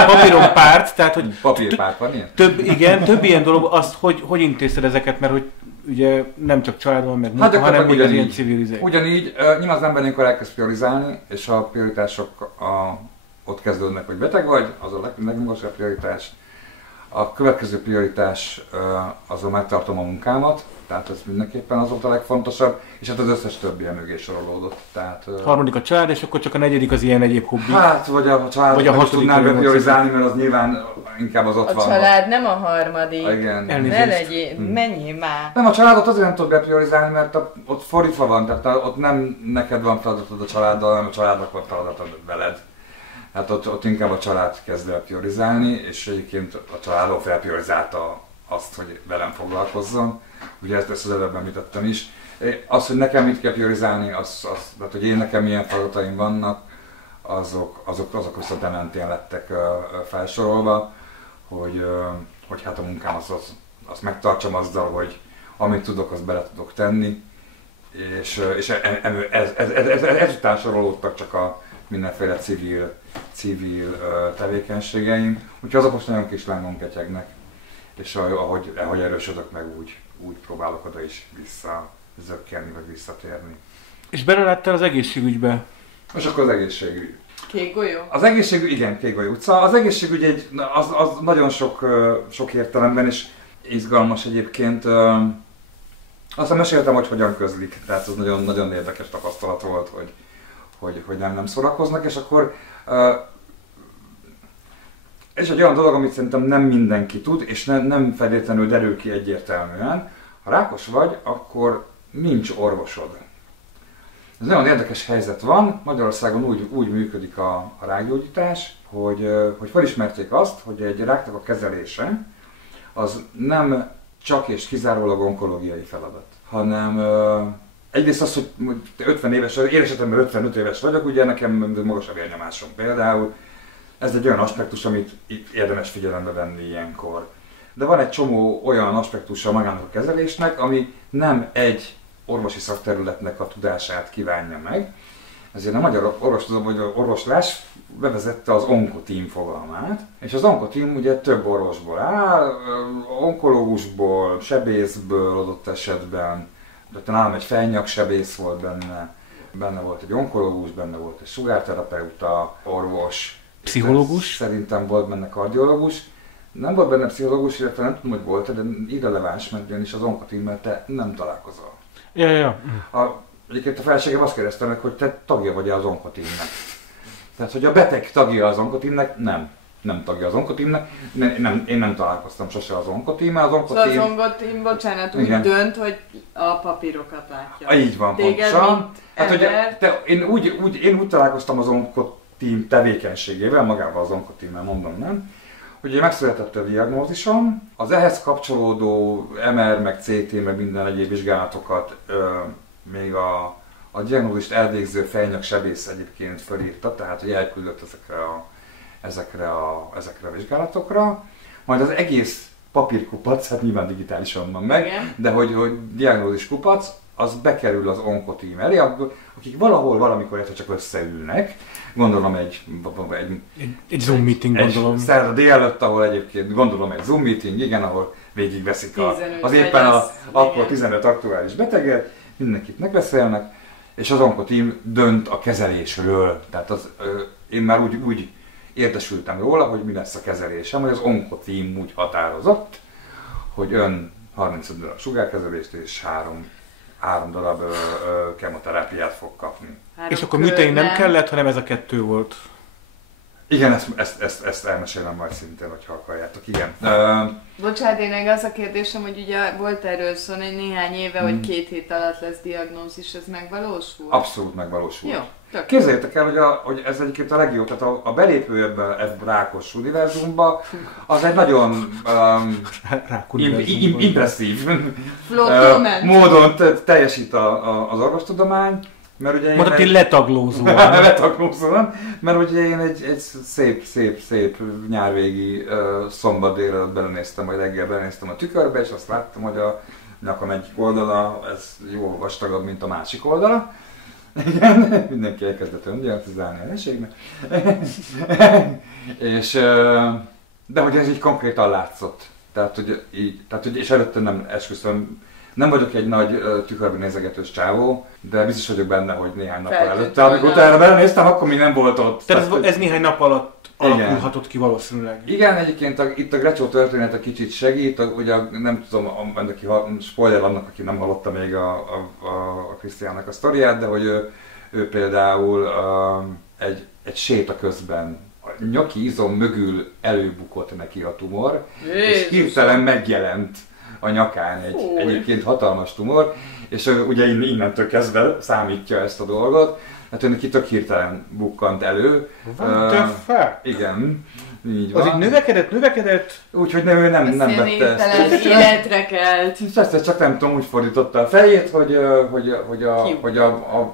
Papíron párt, tehát hogy papírpárt van ilyen? Több ilyen dolog, azt hogy intézted ezeket, mert hogy ugye nem csak családban, meg munka, hanem még az ilyen civilizálni. Ugyanígy, nyilván az ember ilyenkor elkezd priorizálni, és a prioritások ott kezdődnek, hogy beteg vagy, az a legmagasabb prioritás. A következő prioritás azon megtartom a munkámat, tehát ez mindenképpen az volt a legfontosabb, és hát az összes többi mögé sorolódott. Tehát, harmadik a család, és akkor csak a negyedik az ilyen egyéb hobbi. Hát, vagy a családot meg is tudnám bepriorizálni, mert az nyilván inkább az ott van. A család nem a harmadik. Igen. Ne legyél, menjél már. Nem, a családot azért nem tudod bepriorizálni, mert ott fordítva van, tehát ott nem neked van feladatod a családdal, hanem a családnak van feladatod veled. Hát ott inkább a család kezd el priorizálni, és egyébként a családom felpriorizálta azt, hogy velem foglalkozzon. Ugye ezt az előbb említettem is. Az, hogy nekem mit kell priorizálni, tehát hogy én nekem milyen feladataim vannak, azok viszont ementén lettek felsorolva, hogy hát a munkám azt megtartsam azzal, hogy amit tudok, azt bele tudok tenni, és ezután sorolódtak csak a mindenféle civil tevékenységeim, úgyhogy azok most nagyon kis lángon ketyegnek, és ahogy erősödök meg, úgy próbálok oda is visszazökkenni, vagy visszatérni. És beleláttál az egészségügybe? És akkor az egészségügy. Kék golyó? Az egészségügy, igen, Kék Golyó utca. Az egészségügy az nagyon sok értelemben is izgalmas egyébként. Aztán meséltem, hogy hogyan közlik, tehát ez nagyon, nagyon érdekes tapasztalat volt, hogy nem szórakoznak, és akkor és egy olyan dolog, amit szerintem nem mindenki tud, és nem feltétlenül derül ki egyértelműen. Ha rákos vagy, akkor nincs orvosod. Ez nagyon érdekes helyzet van, Magyarországon úgy működik a rákgyógyítás, hogy felismerték azt, hogy egy ráknak a kezelése az nem csak és kizárólag onkológiai feladat, hanem egyrészt az, hogy 50 éves, én esetemben 55 éves vagyok, ugye nekem magas a vérnyomásom például. Ez egy olyan aspektus, amit itt érdemes figyelembe venni ilyenkor. De van egy csomó olyan aspektusa magának a kezelésnek, ami nem egy orvosi szakterületnek a tudását kívánja meg. Ezért a Magyar Orvoslás bevezette az Onkoteam fogalmát, és az Onkoteam ugye több orvosból áll, onkológusból, sebészből adott esetben, de nálam egy fejnyaksebész volt benne volt egy onkológus, benne volt egy sugárterapeuta, orvos, pszichológus? Szerintem volt benne kardiológus. Nem volt benne pszichológus, illetve nem tudom, hogy volt, de irreleváns, mert ugyanis az Onkoteammel te nem találkozol. Ja. Egyébként a feleségem azt kérdezte meg, hogy te tagja vagy az Onkoteamnek. Tehát, hogy a beteg tagja az Onkoteamnek, nem tagja az Onkoteamnek. Én nem találkoztam sose az Onkoteammel. Szóval az Onkoteam, bocsánat, úgy dönt, hogy a papírokat látja. Így van, pontosan. Hát, én úgy találkoztam az Onkoteam tevékenységével, magával az Onkoteammel, mondom, nem? Ugye megszületett a diagnózisom, az ehhez kapcsolódó MR, meg CT, meg minden egyéb vizsgálatokat még a diagnózist elvégző fejnyaksebész egyébként fölírta, tehát hogy elküldött ezekre a vizsgálatokra. Majd az egész papírkupac, hát nyilván digitálisan van meg, igen. De hogy diagnózis kupac, az bekerül az Onkoteam elé, akik valahol valamikor egyszer csak összeülnek, gondolom egy Zoom meeting, gondolom. Szerda délelőtt, ahol egyébként gondolom egy Zoom meeting, igen, ahol végigveszik az éppen akkor 15 aktuális beteget, mindenkit megbeszélnek, és az onkotím dönt a kezelésről. Tehát én már úgy értesültem róla, hogy mi lesz a kezelésem, hogy az onkotím úgy határozott, hogy ön 35 darab sugárkezelést és 3 darab kemoterápiát fog kapni. És akkor műteni nem kellett, hanem ez a 2 volt. Igen, ezt elmesélem majd szintén, hogyha akarjátok, igen. Bocsánat, én az a kérdésem, hogy ugye volt erről szó egy néhány éve, hogy 2 hét alatt lesz diagnózis, ez megvalósul? Abszolút megvalósul. Jó. Képzeljétek el, hogy ez egyébként a legjobb, tehát a belépő ebben rákos univerzumba, az egy nagyon impresszív módon teljesít az orvostudomány, mert ugye mondhatni letaglózóan. Letaglózóan, mert ugye én egy szép nyárvégi szombat délelőtt belenéztem, vagy reggel belenéztem a tükörbe, és azt láttam, hogy a nyakam egyik oldala, ez jó vastagabb, mint a másik oldala. Igen, mindenki elkezdett öndiagnosztizálni a helységnek. De hogy ez így konkrétan látszott. És előtte nem esküszöm, nem vagyok egy nagy tükörben nézegetős csávó, de biztos vagyok benne, hogy néhány nappal előtte, amikor utána belenéztem, akkor még nem volt ott. Tehát ez néhány nap alatt alakulhatott ki valószínűleg. Igen, egyébként itt a Grecsó története kicsit segít, ugye nem tudom, spoiler annak, aki nem hallotta még a Krisztiánnak a sztoriát, de hogy ő például egy séta közben a nyaki izom mögül előbukott neki a tumor, és hirtelen megjelent a nyakán egy egyébként hatalmas tumor, és ugye innentől kezdve számítja ezt a dolgot, hát önnek itt tök hirtelen bukkant elő. What the fuck? Igen, így van. Az így növekedett? Úgyhogy ő nem vette ezt. Életre kelt. Ezt csak nem tudom, úgy fordította a fejét, hogy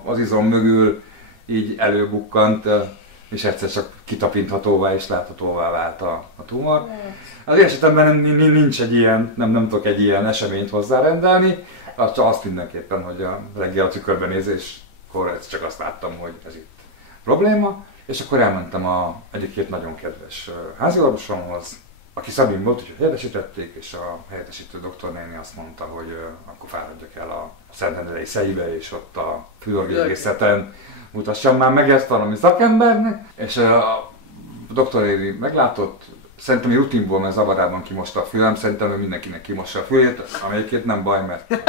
az izom mögül így előbukkant, és egyszer csak kitapinthatóvá és láthatóvá vált a tumor. Az esetemben nincs egy ilyen, nem tudok egy ilyen eseményt hozzárendelni, csak azt mindenképpen, hogy a reggel a tükörbenézéskor csak azt láttam, hogy ez itt probléma, és akkor elmentem egyik-két nagyon kedves háziorvosomhoz, aki Szabin volt, úgyhogy helyettesítették, és a helyettesítő doktornéni azt mondta, hogy akkor fáradjak el a Szentendrei Szeibe, és ott a fülorgégészeten mutassam már meg ezt valami szakembernek, és a doktornéni meglátott, szerintem rutinból, mert zavarában kimosta a fülem, szerintem mindenkinek kimossa a fülét, amelyiket nem baj, mert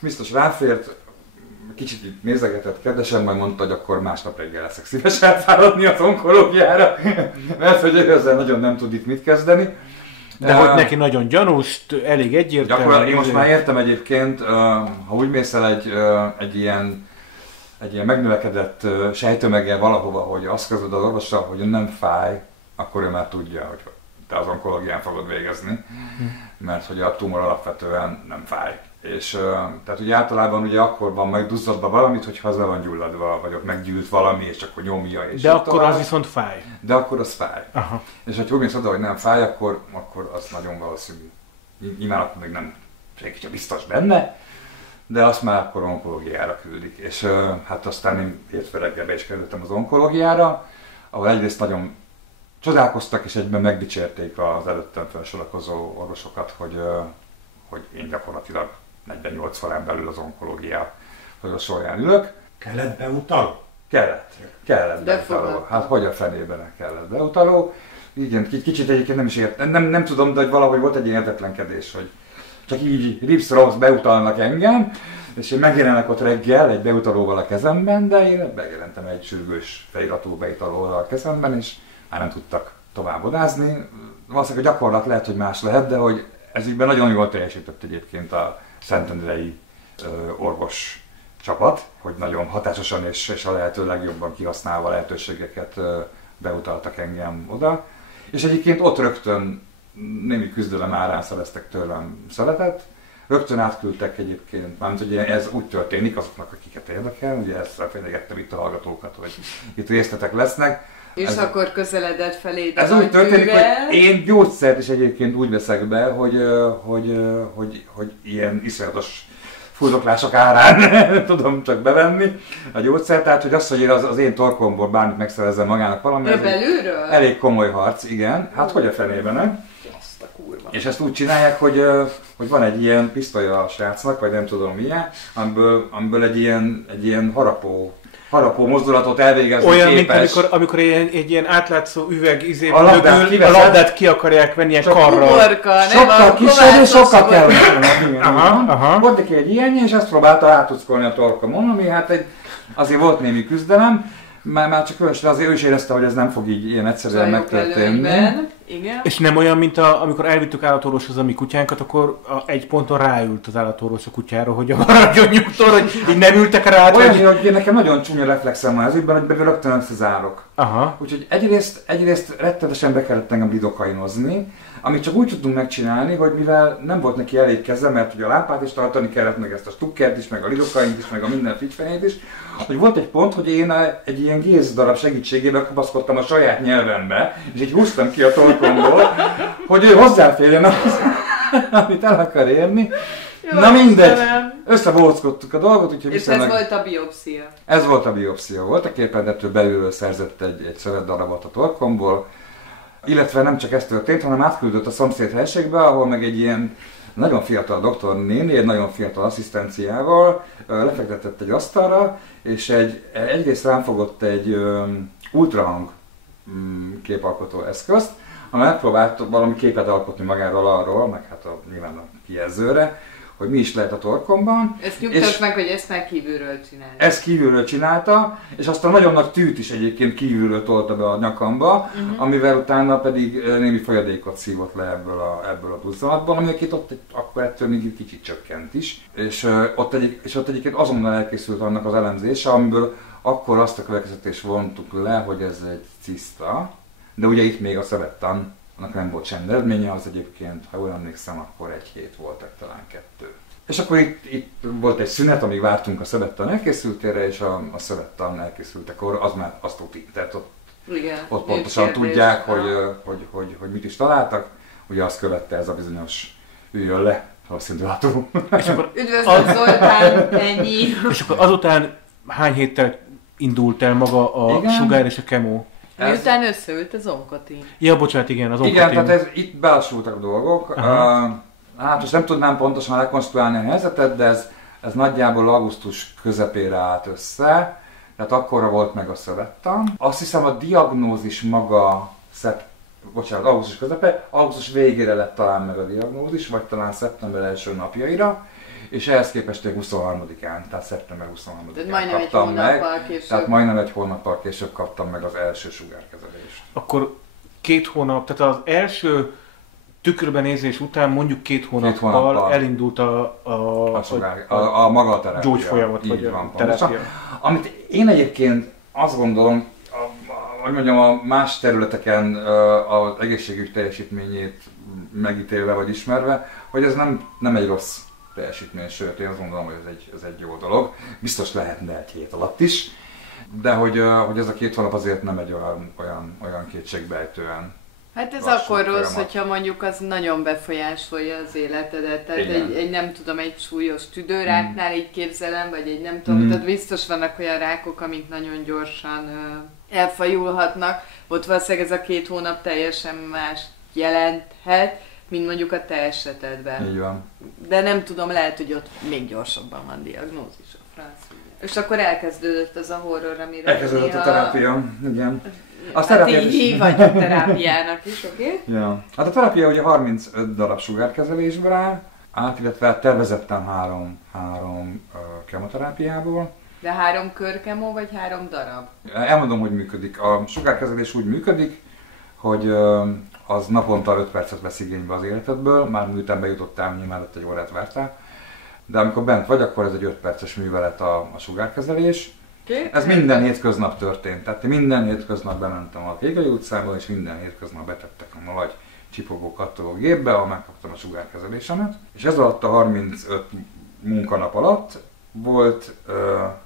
biztos ráfért, kicsit itt nézegetett kedvesen, majd mondta, hogy akkor másnap reggel leszek szíves elfáradni az onkológiára, mert hogy ezzel nagyon nem tud itt mit kezdeni. De hogy neki nagyon gyanús, elég egyértelmű. Gyakorlatilag én most már értem egyébként, ha úgy mész el egy ilyen megnövekedett sejtömeggel valahova, hogy azt közöd az orvossal, hogy nem fáj, akkor ő már tudja, hogy te az onkológián fogod végezni, mert hogy a tumor alapvetően nem fáj. És tehát ugye általában ugye akkor van megduzzadva valamit, hogy haza van gyulladva, vagy ott meggyűlt valami, és akkor nyomja. És de akkor tovább. Az viszont fáj. De akkor az fáj. Aha. És ha úgy mész oda, hogy nem fáj, akkor az nagyon valószínű. Nyilván akkor még nem senki sem biztos benne, de azt már akkor onkológiára küldik. És hát aztán én hétfő reggelbe is kerültem az onkológiára, ahol egyrészt nagyon csodálkoztak, és egyben megdicsérték az előttem felsorakozó orvosokat, hogy én gyakorlatilag 48 órán belül az onkológia sorján ülök. Kellett beutaló? Kellett beutaló. Hát hogy a fenében kellett beutaló. Igen, kicsit egyébként nem is nem tudom, de valahogy volt egy ilyen értetlenkedés, hogy csak így rips-rops beutalnak engem, és én megjelenek ott reggel egy beutalóval a kezemben, de én megjelentem egy sürgős feliratú beutalóval a kezemben, és már nem tudtak tovább odázni. Valószínűleg a gyakorlat lehet, hogy más lehet, de hogy ez ígyben nagyon jól teljesített egyébként a szentendrei orvos csapat, hogy nagyon hatásosan és a lehető legjobban kihasználva lehetőségeket beutaltak engem oda. És egyébként ott rögtön némi küzdelem árán szereztek tőlem szeletet. Rögtön átküldtek egyébként, mármint ugye ez úgy történik azoknak, akiket érdekel, ugye ezt fenyegettem itt a hallgatókat, hogy itt részletek lesznek. És akkor közeledett felé. Ez úgy történik, hogy én gyógyszert is egyébként úgy veszek be, hogy ilyen iszonyatos fuldoklások árán tudom csak bevenni a gyógyszert, tehát hogy az, hogy én az én torkomból bármit megszerezzem magának valami, ez belülről? Elég komoly harc, igen. Hát hogy a fenében, nem? Azt a kurva És ezt úgy csinálják, hogy van egy ilyen pisztolya a srácnak, vagy nem tudom milyen, amiből egy ilyen harapó mozdulatot elvégezni olyan, képes. mint amikor egy ilyen átlátszó üveg a labdát ki akarják venni ilyen karral. Sokkal kisebb és sokkal kellene. Volt neki egy ilyenje, és ezt próbálta átuckolni a torkomon, ami hát azért volt némi küzdelem, már csak különösen azért ő is érezte, hogy ez nem fog így ilyen egyszerűen megtörténni. Igen. És nem olyan, mint amikor elvittük állatorvoshoz a mi kutyánkat, akkor egy ponton ráült az állatorvos a kutyára, hogy maradjon nyugton, hogy így nem ültek rá. Olyan, hogy nekem nagyon csúnya reflexem van ez ügyben, hogy rögtön összezárok. Aha. Úgyhogy egyrészt rettenetesen be kellett engem lidokainozni, amit csak úgy tudtunk megcsinálni, hogy mivel nem volt neki elég keze, mert ugye a lámpát is tartani kellett, meg ezt a stukkert is, meg a lidokaint is, meg a minden figyfenyét is, hogy volt egy pont, hogy én egy ilyen gézdarab segítségével kapaszkodtam a saját nyelvembe, és így húztam ki a torkomból, hogy ő hozzáférjen ahhoz, amit el akar érni. Jó, na mindegy, összevóckodtuk a dolgot, úgyhogy és ez volt a biopszia? Ez volt a biopszia. Voltaképpen ettől belülről szerzett egy szövetdarabot a torkomból, illetve nem csak ez történt, hanem átküldött a szomszéd helységbe, ahol meg egy ilyen nagyon fiatal doktornéni, egy nagyon fiatal asszisztenciával lefektetett egy asztalra, és egyrészt rám fogott egy ultrahang képalkotó eszközt, ami megpróbált valami képet alkotni magáról arról, meg hát nyilván a kijelzőre, hogy mi is lehet a torkomban. Ezt nyugtass meg, hogy ezt már kívülről csinálta. Ezt kívülről csinálta, és azt a nagyon nagy tűt is egyébként kívülről tolta be a nyakamba, amivel utána pedig némi folyadékot szívott le ebből a duzzanatból, ami ott akkor ettől még kicsit csökkent is. És ott egyébként azonnal elkészült annak az elemzése, amiből akkor azt a következtetést vontuk le, hogy ez egy ciszta, de ugye itt még a szövettan, annak nem volt semmi eredménye, az egyébként, ha jól emlékszem, akkor 1 hét voltak, talán 2. És akkor itt volt egy szünet, amíg vártunk a szövettan elkészültére, és a szövettan elkészültekor, az már azt tehát ott pontosan tudják, hogy mit is találtak. Ugye azt követte ez a bizonyos üljön le, halszíndulatú. Üdvözlöm Zoltán, ennyi! És akkor azután hány héttel indult el maga a sugár és a kemó? Miután összeült az onkotin. Ja, bocsánat, igen, az onkotin. Igen, tehát itt belassultak a dolgok. Hát most nem tudnám pontosan rekonstruálni a helyzetet, de ez nagyjából augusztus közepére állt össze, tehát akkorra volt meg a szövettan. Azt hiszem a diagnózis maga, augusztus közepe, augusztus végére lett talán meg a diagnózis, vagy talán szeptember első napjaira, és ehhez képest 23-án, tehát szeptember 23-án kaptam meg. Tehát majdnem egy hónappal később kaptam meg az első sugárkezelést. Akkor 2 hónap, tehát az első tükörben nézés után mondjuk 2 hónappal elindult a maga a terápia. Gyógyfolyamat, vagy a terápia. Amit én egyébként azt gondolom, hogy mondjam, a más területeken az egészségügy teljesítményét megítélve vagy ismerve, hogy ez nem egy rossz teljesítmény, sőt, én azt gondolom, hogy ez egy jó dolog. Biztos lehetne 1 hét alatt is, de hogy ez a 2 hónap azért nem egy olyan kétségbejtően. Hát ez akkor rossz, hogyha mondjuk az nagyon befolyásolja az életedet. Tehát egy súlyos tüdőráknál így képzelem, vagy egy nem tudom, tehát biztos vannak olyan rákok, amik nagyon gyorsan elfajulhatnak. Ott valószínűleg ez a 2 hónap teljesen más jelenthet, mint mondjuk a te esetedben. Így van. De nem tudom, lehet, hogy ott még gyorsabban van diagnózis a francia. És akkor elkezdődött az a horror, amire... Elkezdődött a terápia, igen. Hát így hívhatjuk terápiának is, oké? Ja. Hát a terápia ugye 35 darab sugárkezelésből áll, illetve tervezettem 3 kemoterápiából. De 3 körkemó vagy 3 darab? Elmondom, hogy működik. A sugárkezelés úgy működik, hogy az naponta 5 percet vesz igénybe az életedből, már miután bejutottál, nyilván 1 órát vártál. De amikor bent vagy, akkor ez egy 5 perces művelet a sugárkezelés. Ez minden hétköznap történt, tehát minden hétköznap bementem a Kégely utcába, és minden hétköznap betettek a nagy csipogó kattogó gépbe, ahol megkaptam a sugárkezelésemet. És ez alatt a 35 munkanap alatt volt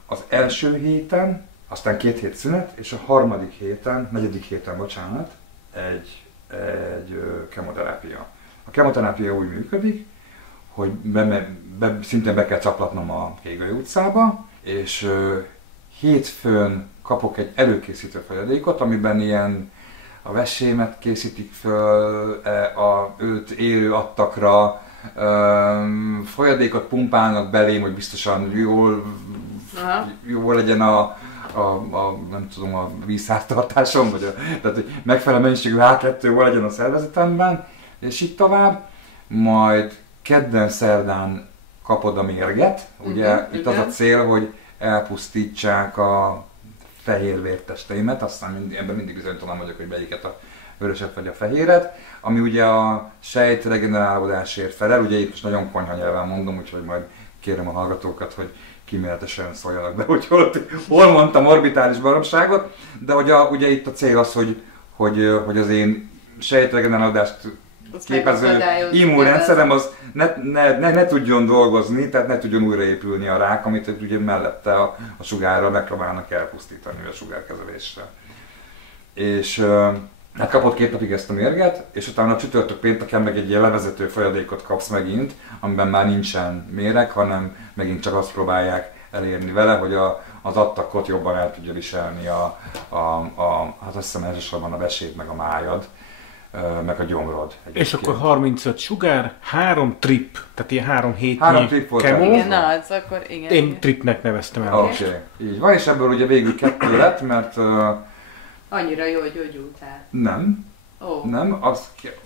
az első héten, aztán 2 hét szünet, és a 4. héten, bocsánat, egy kemoterápia. A kemoterápia úgy működik, hogy szintén be kell csaplatnom a Kégely utcába, és hétfőn kapok egy előkészítő folyadékot, amiben ilyen a vesémet készítik föl, őt élő attakra, folyadékot pumpálnak belém, hogy biztosan jól legyen a nem tudom, a vízháztartásom, tehát hogy megfelelő mennyiségű H2 jól legyen a szervezetemben, és így tovább. Majd kedden, szerdán kapod a mérget, ugye itt az a cél, hogy elpusztítsák a fehér vértesteimet, aztán ebben mindig bizonytalan vagyok, hogy melyiket a vöröset vagy a fehéret, ami ugye a sejt regenerálódásért felel, ugye itt most nagyon konyha nyelven mondom, úgyhogy majd kérem a hallgatókat, hogy kíméletesen szóljanak be, hogy hol mondtam orbitális baromságot, de ugye itt a cél az, hogy az én sejtregenerálódást képező immunrendszerem az ne tudjon dolgozni, tehát ne tudjon újraépülni a rák, amit ugye mellette a sugárral megpróbálnak elpusztítani a sugárkezelésre. És hát kapott 2 napig ezt a mérget, és utána a csütörtök pénteken meg egy ilyen levezető folyadékot kapsz megint, amiben már nincsen méreg, hanem megint csak azt próbálják elérni vele, hogy az attakot jobban el tudja viselni hát azt hiszem elsősorban a veséd, meg a májad, meg a gyomrod. És akkor 35 sugár, 3 trip, tehát ilyen 3 hétnyi 3 trip volt. Igen, az akkor igen. Én tripnek neveztem el. Oké, így van, és ebből ugye végül 2 lett, mert annyira jól gyógyultál. Nem. Oh. Nem.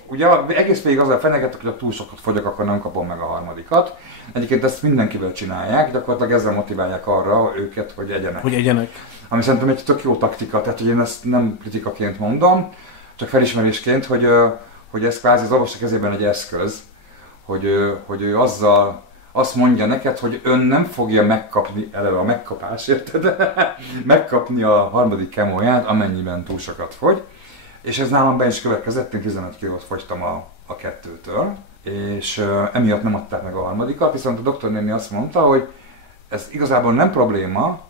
Ugye egész végig azzal fenyegettek, hogy ha túl sokat fogyok, akkor nem kapom meg a harmadikat. Egyébként ezt mindenkivel csinálják, gyakorlatilag ezzel motiválják arra őket, hogy egyenek. Hogy egyenek. Ami szerintem egy tök jó taktika, tehát hogy én ezt nem kritikaként mondom, csak felismerésként, hogy ez kvázi az orvosok kezében egy eszköz, hogy ő azzal azt mondja neked, hogy ön nem fogja megkapni, eleve a megkapás, érted? Megkapni a harmadik kemóját, amennyiben túl sokat fogy. És ez nálam be is következett, én 15 kilót fogytam a 2-től, és emiatt nem adták meg a harmadikat, viszont a doktornéni azt mondta, hogy ez igazából nem probléma,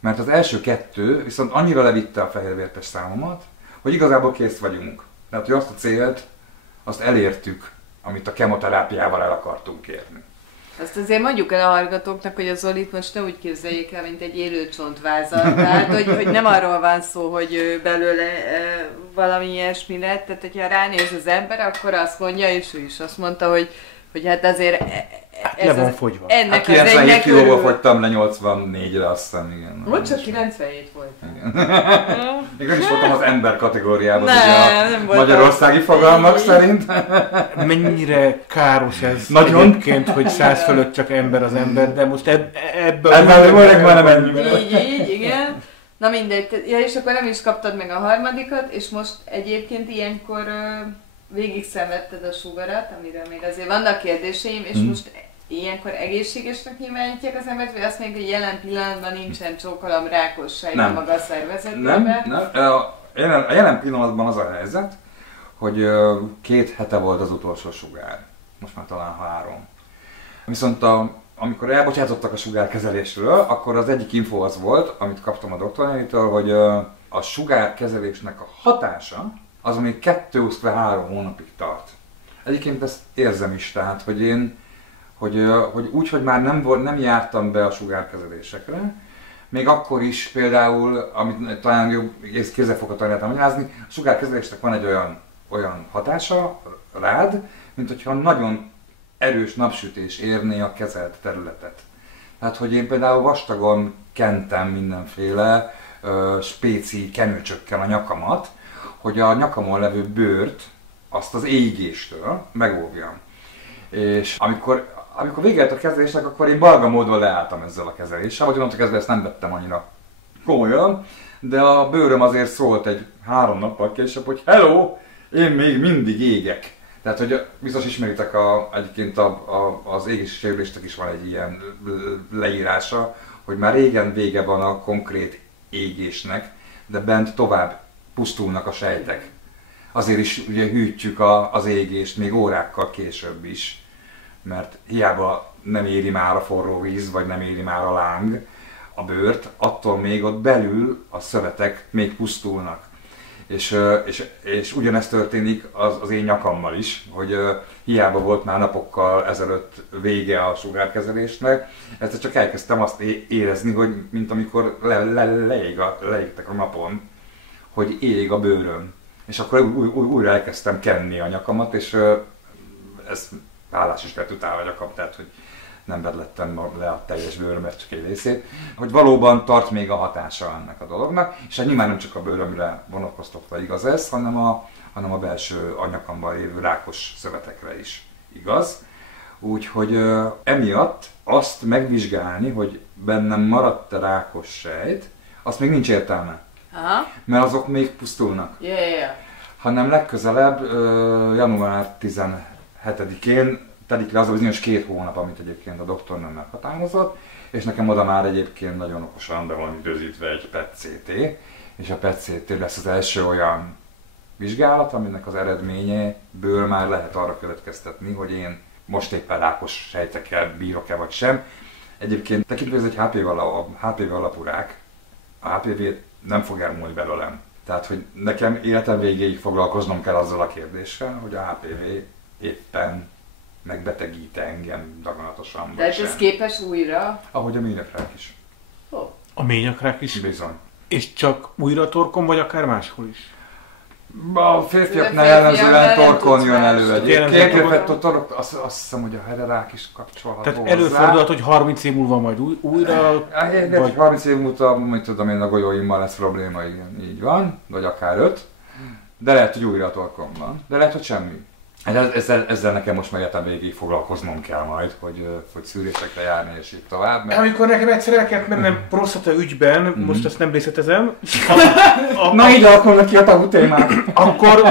mert az első 2 viszont annyira levitte a fehérvértes számomat, hogy igazából kész vagyunk. Tehát, hogy azt a célt, azt elértük, amit a kemoterápiával el akartunk érni. Azt azért mondjuk el a hallgatóknak, hogy a Zolit most ne úgy képzeljék el, mint egy élő csontvázat. Tehát, hogy nem arról van szó, hogy belőle valami ilyesmi lett. Tehát, hogyha ránéz az ember, akkor azt mondja, és ő is azt mondta, hogy hát azért le van fogyva. Ennek hát 97 kilóval fogytam le 84-re, azt hiszem, igen. Hogy csak 97 volt. Még nem is voltam az ember kategóriában, ugye a magyarországi fogalmak szerint. Mennyire káros ez nagyon egyébként, hogy 100 fölött csak ember az ember, de most ebből... Ebben már nem ennyi. Így, igen. Na mindegy, ja, és akkor nem is kaptad meg a harmadikat, és most egyébként ilyenkor végig szenvedted a sugarat, amiről még azért vannak kérdéseim, és most ilyenkor egészségesnek nyilvánítják az embert, vagy azt mondják, hogy jelen pillanatban nincsen csókolom rákos sejt a maga szervezetében? Nem. A jelen pillanatban az a helyzet, hogy 2 hete volt az utolsó sugár. Most már talán 3. Viszont amikor elbocsátottak a sugárkezelésről, akkor az egyik info az volt, amit kaptam a doktornénitől, hogy a sugárkezelésnek a hatása az még 2-3 hónapig tart. Egyébként ezt érzem is, tehát, hogy úgy, hogy már nem jártam be a sugárkezelésekre, még akkor is például, amit talán jobb kézzelfoghatóan lehetne magyarázni, a sugárkezelésnek van egy olyan hatása rád, mint hogyha nagyon erős napsütés érné a kezelt területet. Tehát, hogy én például vastagon kentem mindenféle spéci kenőcsökkel a nyakamat, hogy a nyakamon levő bőrt azt az égéstől megóvjam. És amikor vége lett a kezelésnek, akkor én balga módon leálltam ezzel a kezeléssel, vagy onnantól kezdve ezt nem vettem annyira komolyan, de a bőröm azért szólt egy 3 nappal később, hogy hello, én még mindig égek. Tehát, hogy biztos ismeritek egyébként az égési sérülésnek is van egy ilyen leírása, hogy már régen vége van a konkrét égésnek, de bent tovább pusztulnak a sejtek. Azért is ugye hűtjük az égést még órákkal később is, mert hiába nem éri már a forró víz, vagy nem éri már a láng a bőrt, attól még ott belül a szövetek még pusztulnak. És ugyanezt történik az én nyakammal is, hogy hiába volt már napokkal ezelőtt vége a sugárkezelésnek, ezt csak elkezdtem azt érezni, hogy mint amikor leégtek a napon, hogy ég a bőröm. És akkor újra elkezdtem kenni a nyakamat, és ez vállás is lett utána a nyakam, tehát hogy nem vedlettem le a teljes bőrömet, csak egy részét, hogy valóban tart még a hatása ennek a dolognak, és hát nyilván nem csak a bőrömre vonatkoztatva igaz ez, hanem a belső anyakamban lévő rákos szövetekre is igaz. Úgyhogy emiatt azt megvizsgálni, hogy bennem maradt-e rákos sejt, azt még nincs értelme. Aha. Mert azok még pusztulnak. Hanem legközelebb, január 17-én telik le az a bizonyos 2 hónap, amit egyébként a doktornő meghatározott, és nekem oda már egyébként nagyon okosan be van időzítve egy PET-CT, és a PET-CT lesz az első olyan vizsgálat, aminek az eredményéből már lehet arra következtetni, hogy én most éppen rákos sejtekkel bírok-e vagy sem. Egyébként tekintve ez egy HPV alapú rák, a HPV nem fog elmúlni belőlem. Tehát, hogy nekem életem végéig foglalkoznom kell azzal a kérdéssel, hogy a HPV éppen megbetegít engem daganatosan. Tehát ez képes újra? Ahogy a ményakrák is. A ményakrák is? Bizony. És csak újra a torkon, vagy akár máshol is? A férfiaknál jellemzően torkon jön elő egyébként. Azt hiszem, hogy a hererák is kapcsolható. Tehát előfordulhat, hogy 30 év múlva majd újra... Vagy 30 év múlva, mit tudom én, a golyóimmal lesz probléma, igen, így van, vagy akár 5. De lehet, hogy újra a torkon van, de lehet, hogy semmi. Ezzel nekem most meg végig foglalkoznom kell majd, hogy szűrésekre járni és így tovább. Mert... Amikor nekem egyszer el kellett mennem prostata ügyben, most ezt nem részletezem. Na így alakulnak ki a tabu témák. Akkor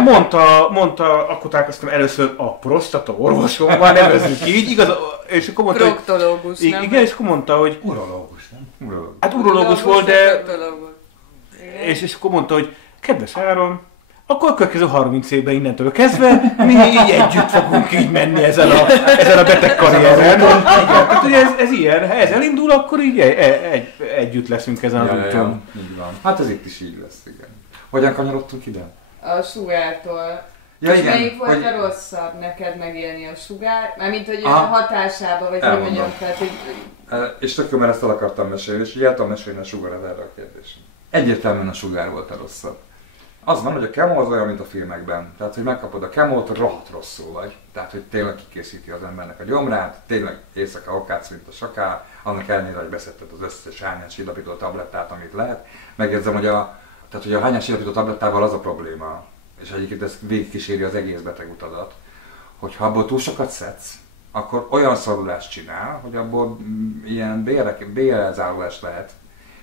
mondta, akkor találkoztam először a prostata orvosommal, nevezzük így, igaz? És akkor mondta, proktológus, hogy, nem? Igen, és akkor mondta, hogy... Urológus, nem? Urológus. Hát urológus volt, de... És akkor mondta, hogy kedves Áron, akkor a következő 30 évben innentől kezdve mi így együtt fogunk így menni ezen a beteg karrieren. Igen, tehát ugye ez ilyen, ha ez elindul, akkor így együtt leszünk ezen az úton. Így van. Hát ez itt is így lesz, igen. Hogyan kanyarodtunk ide? A sugártól. Ja, és igen, melyik volt a rosszabb neked megélni a sugár? Mármint, hogy a hatásába, vagy hogy mondjam, tehát, hogy... És tök jó, mert ezt el akartam mesélni, és így el tudom mesélni a sugarat erre a kérdésre. Egyértelműen a sugár volt a rosszabb. Az van, hogy a kemo az olyan, mint a filmekben. Tehát, hogy megkapod a kemót, rohadt rosszul vagy. Tehát, hogy tényleg kikészíti az embernek a gyomrát, tényleg éjszaka okádsz, mint a sakár, annak ellenére, hogy beszedted az összes hányáscsillapító tablettát, amit lehet. Megjegyzem, hogy a hányáscsillapító tablettával az a probléma, és egyébként ez végigkíséri az egész betegutadat, hogy ha abból túl sokat szedsz, akkor olyan szarulást csinál, hogy abból ilyen bélelzárulás lehet,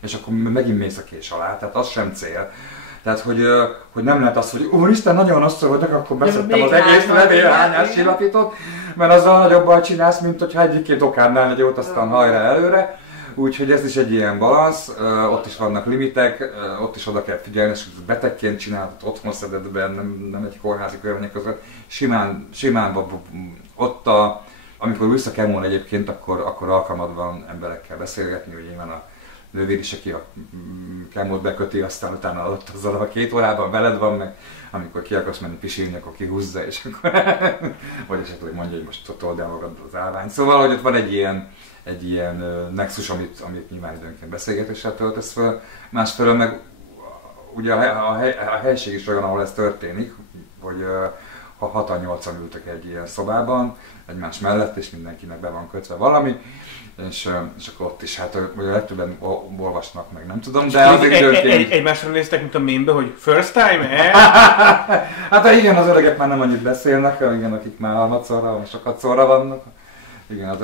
és akkor megint mész a kés alá, tehát az sem cél. Tehát, hogy nem lehet az, hogy úristen, nagyon rosszul vagyok, akkor beszedtem az egész levélhányáscsillapítót, mert azzal nagyobb baj csinálsz, mint hogyha egyik-két okádnál egy jót, aztán hajrá előre. Úgyhogy ez is egy ilyen balansz, ott is vannak limitek, ott is oda kell figyelni, és betegként csinálod, otthon szeded be, nem egy kórházi körülmények között. Simán ott amikor ülsz a kemón egyébként, akkor alkalmad van emberekkel beszélgetni, hogy nyilván a nővér is, aki a kemót beköti, aztán utána ott azzal a 2 órában veled van, meg amikor ki akarsz menni pisilni, akkor kihúzza, és akkor vagy esetleg mondja, hogy most told el magad az állványt. Szóval, hogy ott van egy ilyen nexus, amit nyilván időnként beszélgetéssel töltesz fel. Másfelől meg ugye a helység is olyan, ahol ez történik, hogy ha 6-8-an ültek egy ilyen szobában, egymás mellett, és mindenkinek be van kötve valami, és akkor ott is, hát ugye legtöbben olvasnak meg, nem tudom, de azért időnként... Egymásra néztek, mint a meme-be, hogy first time, Hát igen, az öregek már nem annyit beszélnek, igen, akik már harmadszorra, sokadszorra vannak. Igen,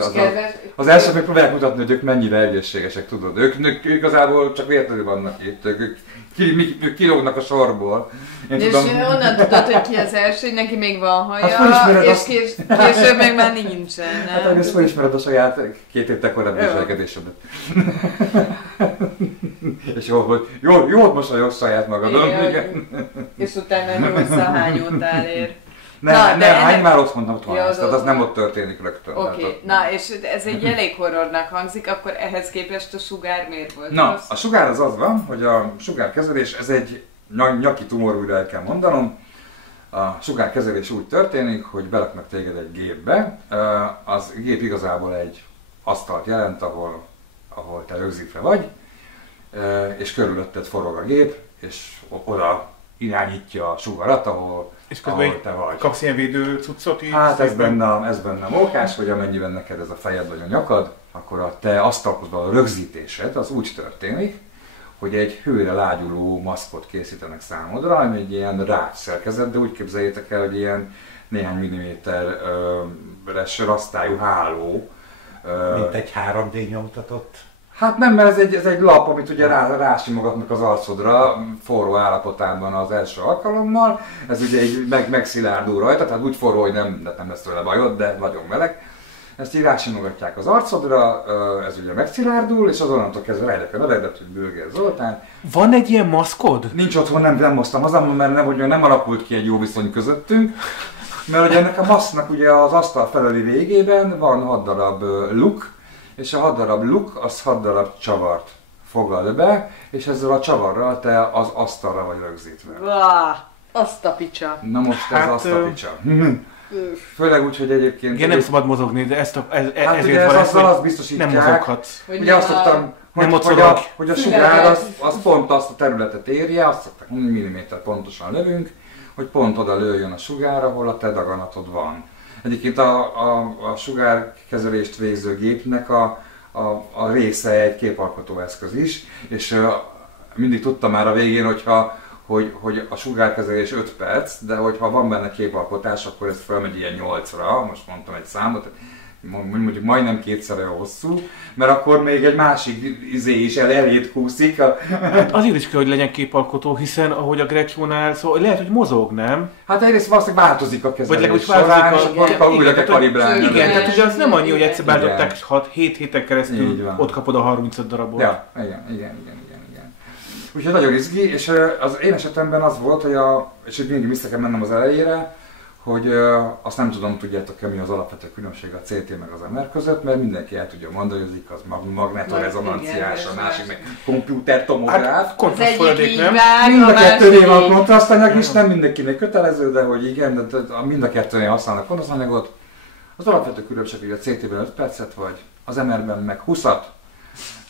az első még próbálják mutatni, hogy ők mennyire egészségesek, tudod. Ők igazából csak véletlenül vannak itt, ők kilógnak a sorból. És onnan tudod, hogy ki az első, hogy neki még van haja, és később meg már nincsen. Hát egész felismered a saját 2 évvel korábbi viselkedésedet. És jól mosolyogsz saját magadon. Igen. És utána nyúlsz a hányótál ér. Hány már otthon állsz, tehát az nem ott történik rögtön. Oké, na és ez egy elég horrornak hangzik, akkor ehhez képest a sugár miért volt Na, rossz? A sugár az van, hogy a sugárkezelés, ez egy nyaki tumor, újra el kell mondanom. A sugárkezelés úgy történik, hogy beraknak téged egy gépbe. Az gép igazából egy asztalt jelent, ahol te rögzítve vagy, és körülötted forog a gép, és oda irányítja a sugarat, ahol te vagy. Kapsz ilyen védő cuccot így? Hát ez benne mókás, hogy amennyiben neked ez a fejed vagy a nyakad, akkor a te asztalhoz rögzítésed az úgy történik, hogy egy hőre lágyuló maszkot készítenek számodra, ami egy ilyen rács szerkezet, de úgy képzeljétek el, hogy ilyen néhány milliméteres rasztályú háló. Mint egy 3D nyomtatott. Hát nem, mert ez egy lap, amit ugye rásimogatnak az arcodra forró állapotában az első alkalommal. Ez ugye így megszilárdul rajta, tehát úgy forró, hogy nem lesz tőle bajod, de nagyon meleg. Ezt így rásimogatják az arcodra, ez ugye megszilárdul, és azonnantól kezdve rájövök a nevedet, hogy Bölger Zoltán. Van egy ilyen maszkod? Nincs otthon, nem hoztam haza, mert nem alakult ki egy jó viszony közöttünk. Mert ugye ennek a maszknak ugye az asztal felüli végében van 6 darab luk, és a 6 darab luk az 6 darab csavart fogad be, és ezzel a csavarral te az asztalra vagy rögzítve. Azt a picsa. Na most ez azt a picsa. Főleg úgy, hogy egyébként... Igen, nem szabad mozogni, de hát ugye azt biztosítják, nem mozoghatsz. Ugye azt szoktam, hogy a sugár az pont azt a területet érje, azt szokták mondani, milliméter pontosan lövünk, hogy pont oda lőjön a sugár, ahol a te daganatod van. Egyébként a sugárkezelést végző gépnek a része egy képalkotó eszköz is, és mindig tudtam már a végén, hogy a sugárkezelés 5 perc, de hogyha van benne képalkotás, akkor ez felmegy ilyen 8-ra, most mondtam egy számot, mondjuk majdnem 2-szer olyan hosszú, mert akkor még egy másik izé is elét kúszik. Hát azért is kell, hogy legyen képalkotó, hiszen ahogy a Grecsónál, szóval lehet, hogy mozog, nem? Hát egyrészt valószínűleg változik a kezelés vagy során, és akkor újra kell kalibrálni. Igen, tehát ugye az nem annyi, hogy egyszer beállították, és 7 héten keresztül ott kapod a 35 darabot. Ja, igen. Úgyhogy nagyon izgi, és az én esetemben az volt, és így mindig vissza kell mennem az elejére, hogy azt nem tudom, tudjátok-e, mi az alapvető különbség a CT meg az MR között, mert mindenki el tudja mondani, hogy az az magnetorezonanciás, a másik meg komputertomográf. Hát kontrasztfolyadék, nem? Mind a kettőnél van kontrasztanyag is, nem mindenkinek kötelező, de hogy igen, de mind a kettőnél használnak kontrasztanyagot. Az alapvető különbség, hogy a CT-ben 5 percet vagy, az MR-ben meg 20-at.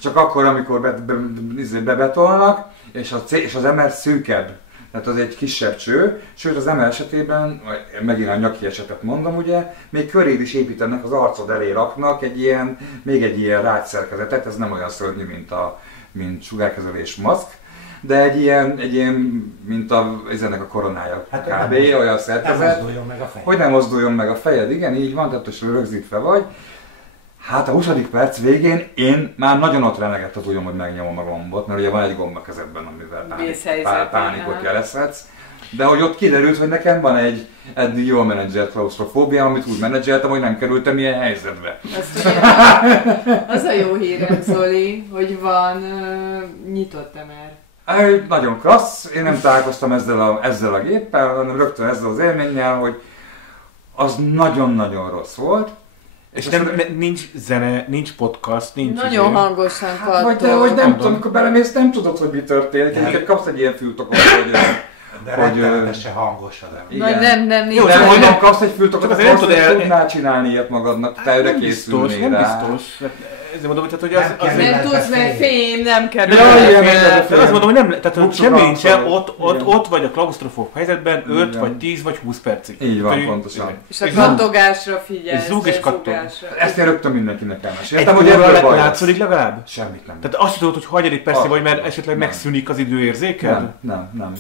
Csak akkor, amikor bebetolnak, és az MR szűkebb. Tehát az egy kisebb cső, sőt az MR esetében, megint a nyaki esetet mondom ugye, még körét is építenek, az arcod elé raknak még egy ilyen rágyszerkezetet, ez nem olyan szörnyű, mint sugárkezelés maszk, de egy ilyen mint ennek a koronája hát kb. Olyan szerkezet, hogy nem mozduljon meg a fejed, igen, így van, tehát hogy rögzítve vagy. Hát a 20. perc végén én már nagyon ott renegett az ujjam, hogy megnyomom a gombot, mert ugye van egy gomb a kezedben, amivel pánikot jelezhetsz. De hogy ott kiderült, hogy nekem van egy eddig jól menedzselt klaustrofóbiám, amit úgy menedzseltem, hogy nem kerültem ilyen helyzetbe. Az a jó hírem, Zoli, hogy van nyitott MR. Nagyon klassz, én nem találkoztam ezzel a géppel, hanem rögtön ezzel az élménnyel, hogy az nagyon-nagyon rossz volt. És nincs zene, nincs podcast, nincs... Nagyon hangosan kattog. Vagy te, hogy nem tudom, amikor belemész, nem tudod, hogy mi történik. Egyébként kapsz egy ilyen fültokot, hogy... De rettenetesen hangos az nem. Jó, de hogy nem kapsz egy fültokot, akkor tudnál csinálni ilyet magadnak, te erre készülnél rá. Nem biztos. Ezért mondom, hogy az nem tudsz, mert fém nem kerül. De azt mondom, hogy nem, tehát semmi nincsen, ott vagy a klausztrofób helyzetben 5 vagy 10 vagy 20 percig. Így van, pontosan. És a kattogásra figyelsz. Zúg és kattog. Ezt én rögtön mindenkinek elmeséltem, hogy ebből látszik legalább? Semmit nem. Tehát azt tudod, hogy hanyadik percig vagy, mert esetleg megszűnik az időérzéked? Nem.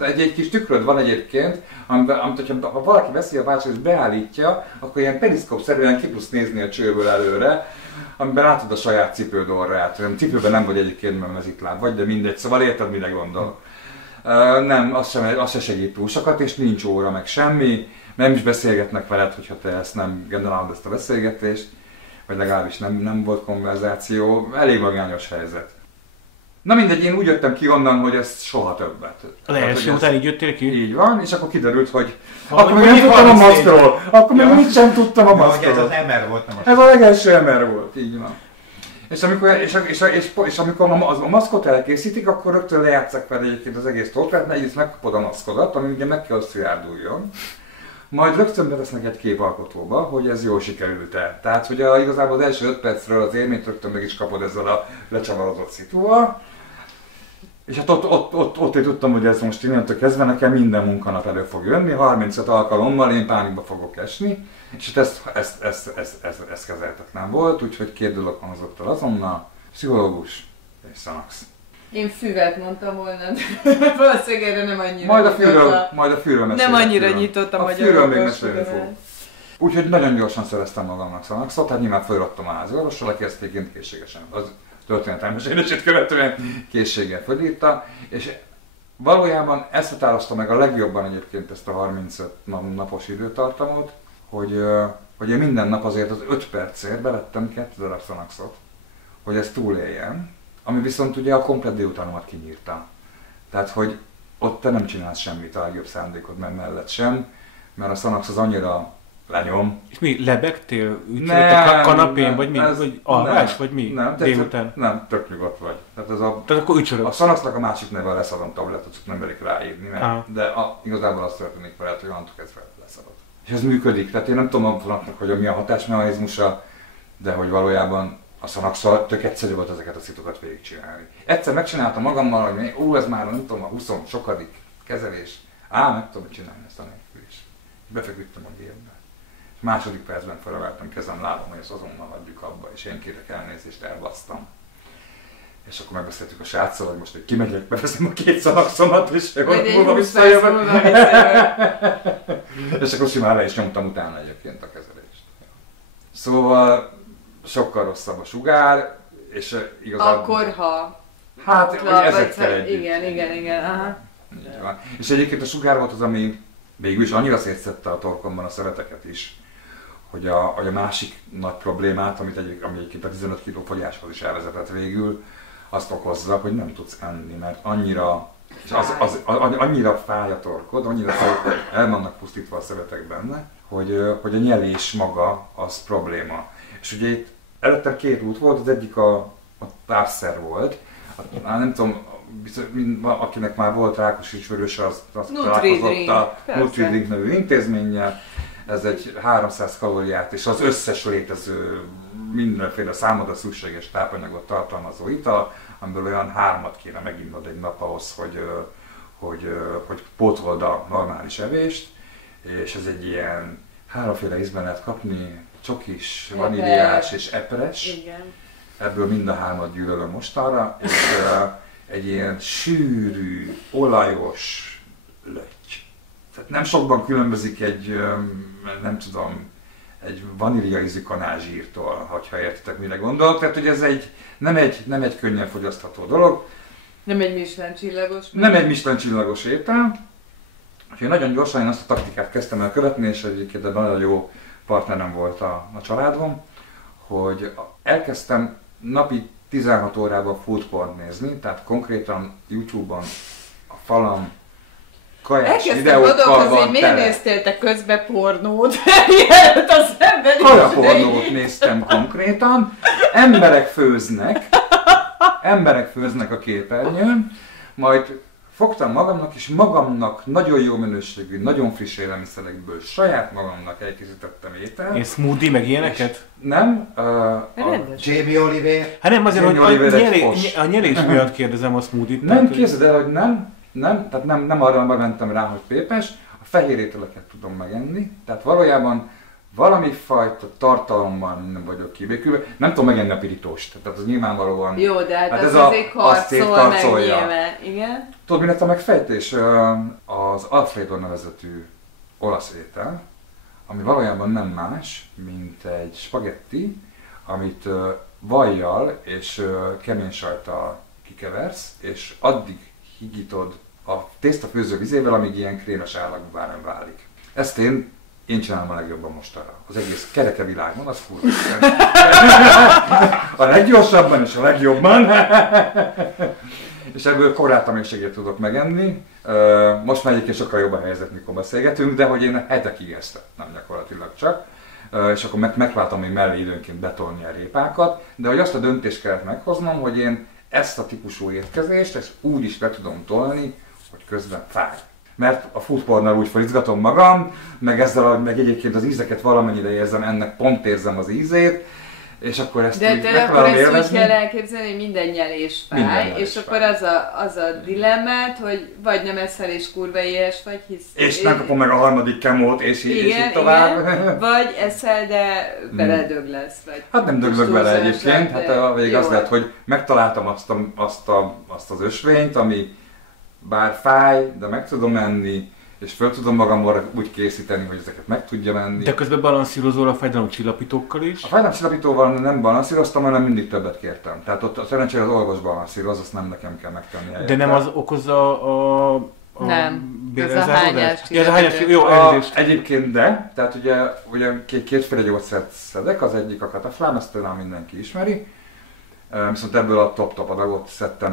Egy kis tükröd van egyébként, amit ha valaki veszi a vácsot és beállítja, akkor ilyen periszkópszerűen ki tudsz nézni a csőből előre, amiben látod a saját cipőd orrát. Cipőben nem vagy egyébként, mert mezitláb vagy, de mindegy, szóval érted, mire gondol. Nem, az se segít túl sokat, és nincs óra, meg semmi. Nem is beszélgetnek veled, hogyha te ezt nem generálod, ezt a beszélgetést, vagy legalábbis nem volt konverzáció. Elég magányos helyzet. Na mindegy, én úgy jöttem ki onnan, hogy ez soha többet. Az első után így jöttél ki? Így van, és akkor kiderült, hogy akkor még nem tudtam a maszkról. Akkor még úgy sem tudtam a maszkról. Ez az MR volt, nem ez a legelső MR volt, így van. És amikor a maszkot elkészítik, akkor rögtön lejátszák fel egyébként az egész torkát, mert egyrészt megkapod a maszkodat, ami ugye meg kell, hogy szilárduljon. Majd rögtön betesznek egy képalkotóba, hogy ez jól sikerült-e. Tehát, hogy igazából az első 5 percről az élményt rögtön meg is kapod ezzel a lecsavarozott szitúval. És hát ott én tudtam, hogy ez most innentől kezdve nekem minden munkanap elő fog jönni, 35 alkalommal én pánikba fogok esni, és hát ez kezelhetetlen volt, úgyhogy 2 dolog hangzott el azonnal, pszichológus és Xanax. Én füvet mondtam volna, valószínűleg erre nem annyira Majd a fűről mesélek. Nem annyira nyitott a magyar. A fűről még mesélni fog. Úgyhogy nagyon gyorsan szereztem magamnak Xanaxot, hát nyilván fölraktam a háziorvosra, aki ezt egyébként készségesen, az történetelmesélését követően készséggel fölírta, és valójában ezt határozta meg a legjobban egyébként ezt a 35 napos időtartamot, hogy én minden nap azért az 5 percért bevettem 2 darab Xanaxot, hogy ezt túléljem, ami viszont ugye a komplet délutánomat kinyírta. Tehát, hogy ott te nem csinálsz semmit a legjobb szándékod mellett sem, mert a Xanax az annyira lenyom. És mi, lebegtél? Ücsöltek a kanapén, vagy mi? Vagy alvás, vagy mi? Nem, délután? Nem, tök nyugodt vagy. Tehát akkor ücsölök. A Xanaxnak a másik neve a leszadom tabletot, csak nem merik ráírni, de igazából az történik veled, hogy onnantól kezdve leszadod. És ez működik, tehát én nem tudom hogy mi a hatásmechanizmusa, de hogy valójában a Xanax-szal tök egyszerű volt ezeket a szitokat végigcsinálni. Egyszer megcsináltam magammal, hogy ez már nem tudom, a 20 sokadik kezelés. Meg tudom csinálni ezt a nélkül is. Befeküdtem a gépbe. És második percben felragáltam kezem, lábam, hogy ezt azonnal hagyjuk abba, és én kérek elnézést, elbasztam. És akkor megbeszéltük a sráccal, hogy most, hogy kimegyek, beveszem a 2 Xanaxomat, és múlva visszajövök. És akkor simán le is nyomtam utána egyébként a kezelést. Szóval sokkal rosszabb a sugár, és igazából... Akkor, ha... Hát, ezekkel együtt. Igen, aha. Így van. És egyébként a sugár volt az, ami végül is annyira szétszedte a torkomban a szereteket is, hogy a másik nagy problémát, ami egyébként a 15 kg fogyáshoz is elvezetett végül, azt okozza, hogy nem tudsz enni, mert annyira, annyira fáj a torkod, annyira el vannak pusztítva a szövetek benne, hogy a nyelés maga az probléma. És ugye itt előtte 2 út volt, az egyik a tápszer volt, nem tudom, akinek már volt rákosítsvöröse, az találkozott a Nutridrink nevű intézménnyel. Ez egy 300 kalóriát és az összes létező mindenféle számodra szükséges tápanyagot tartalmazó ital, amiből olyan 3 kéne meginnod egy nap ahhoz, hogy pótold a normális evést, és ez egy ilyen 3 ízben lehet kapni, csokis, vaníliás és epres. Igen. Ebből mind a 3 gyűlölöm mostanra, és egy ilyen sűrű, olajos löty. Tehát nem sokban különbözik egy, nem tudom, egy vanília ízű kanázsírtól, ha értitek, mire gondolok. Tehát, hogy ez nem egy könnyen fogyasztható dolog. Nem egy Michelin csillagos. Nem egy Michelin csillagos étel. Úgyhogy nagyon gyorsan én azt a taktikát kezdtem el követni, és egyébként nagyon jó partnerem volt a családom, hogy elkezdtem napi 16 órában foodporn nézni, tehát konkrétan YouTube-on a falam kajás videókkal van miért néztél te közben pornót? Mielőtt az ember kajapornót néztem konkrétan, emberek főznek a képernyőn, majd fogtam magamnak, és magamnak nagyon jó minőségű, nagyon friss élelmiszerekből saját magamnak elkészítettem ételt. És smoothie, meg ilyeneket? Nem. Jamie Oliver. Hát nem azért, hogy a nyelés miatt kérdezem a smoothie-t. Nem, képzeld el, hogy tehát nem arra mentem rá, hogy pépes, a fehér ételeket tudom megenni, tehát valójában valami fajta tartalommal nem vagyok kibékülve. Nem tudom megenni a pirítóst, tehát az nyilvánvalóan... Jó, de hát az azért karcol meg nyilván, igen. Tudod, mi lett a megfejtés? Az Alfredo nevezetű olasz étel, ami valójában nem más, mint egy spagetti, amit vajjal és kemény sajttal kikeversz, és addig higítod a tésztafőző vizével, amíg ilyen krémes állagúvá nem válik. Ezt én csinálom a legjobban mostanra. Az egész kereke világon, az furcsa. A leggyorsabban és a legjobban. És ebből korláttamékségét tudok megenni. Most már egyébként sokkal jobb a helyzet, mikor beszélgetünk, de hogy én hetekig ezt nem gyakorlatilag csak. És akkor megváltam még mellé időnként betolni a répákat. De hogy azt a döntést kellett meghoznom, hogy én ezt a típusú étkezést ezt úgy is be tudom tolni, hogy közben fáj. Mert a foodpornnal úgy felizgatom magam, meg egyébként az ízeket valamennyire érzem, ennek pont érzem az ízét, És akkor ezt de akkor ezt úgy kell elképzelni, hogy minden nyelés fáj, és akkor az a dilemmát, hogy vagy nem eszel és kurva éhes vagy, hisz... És nem kapom meg a harmadik kemót, és így tovább. Igen. Vagy eszel, de beledög lesz. Vagy hát nem döglök bele egyébként, hát a végig az lett, hogy megtaláltam azt az ösvényt, ami bár fáj, de meg tudom enni, és fel tudom magammal úgy készíteni, hogy ezeket meg tudjam enni. De közben balanszírozol a fájdalomcsillapítókkal is? A fájdalomcsillapítóval nem balanszíroztam, hanem mindig többet kértem. Tehát ott a szerencsére az orvos balanszíroz, azt nem nekem kell megtenni helyette. De nem az okozza a nem, ez a hányás jó, egyébként de, tehát ugye kétféle gyógyszert szedek, az egyik a Cataflán, ezt talán mindenki ismeri. Viszont ebből a top adagot szedtem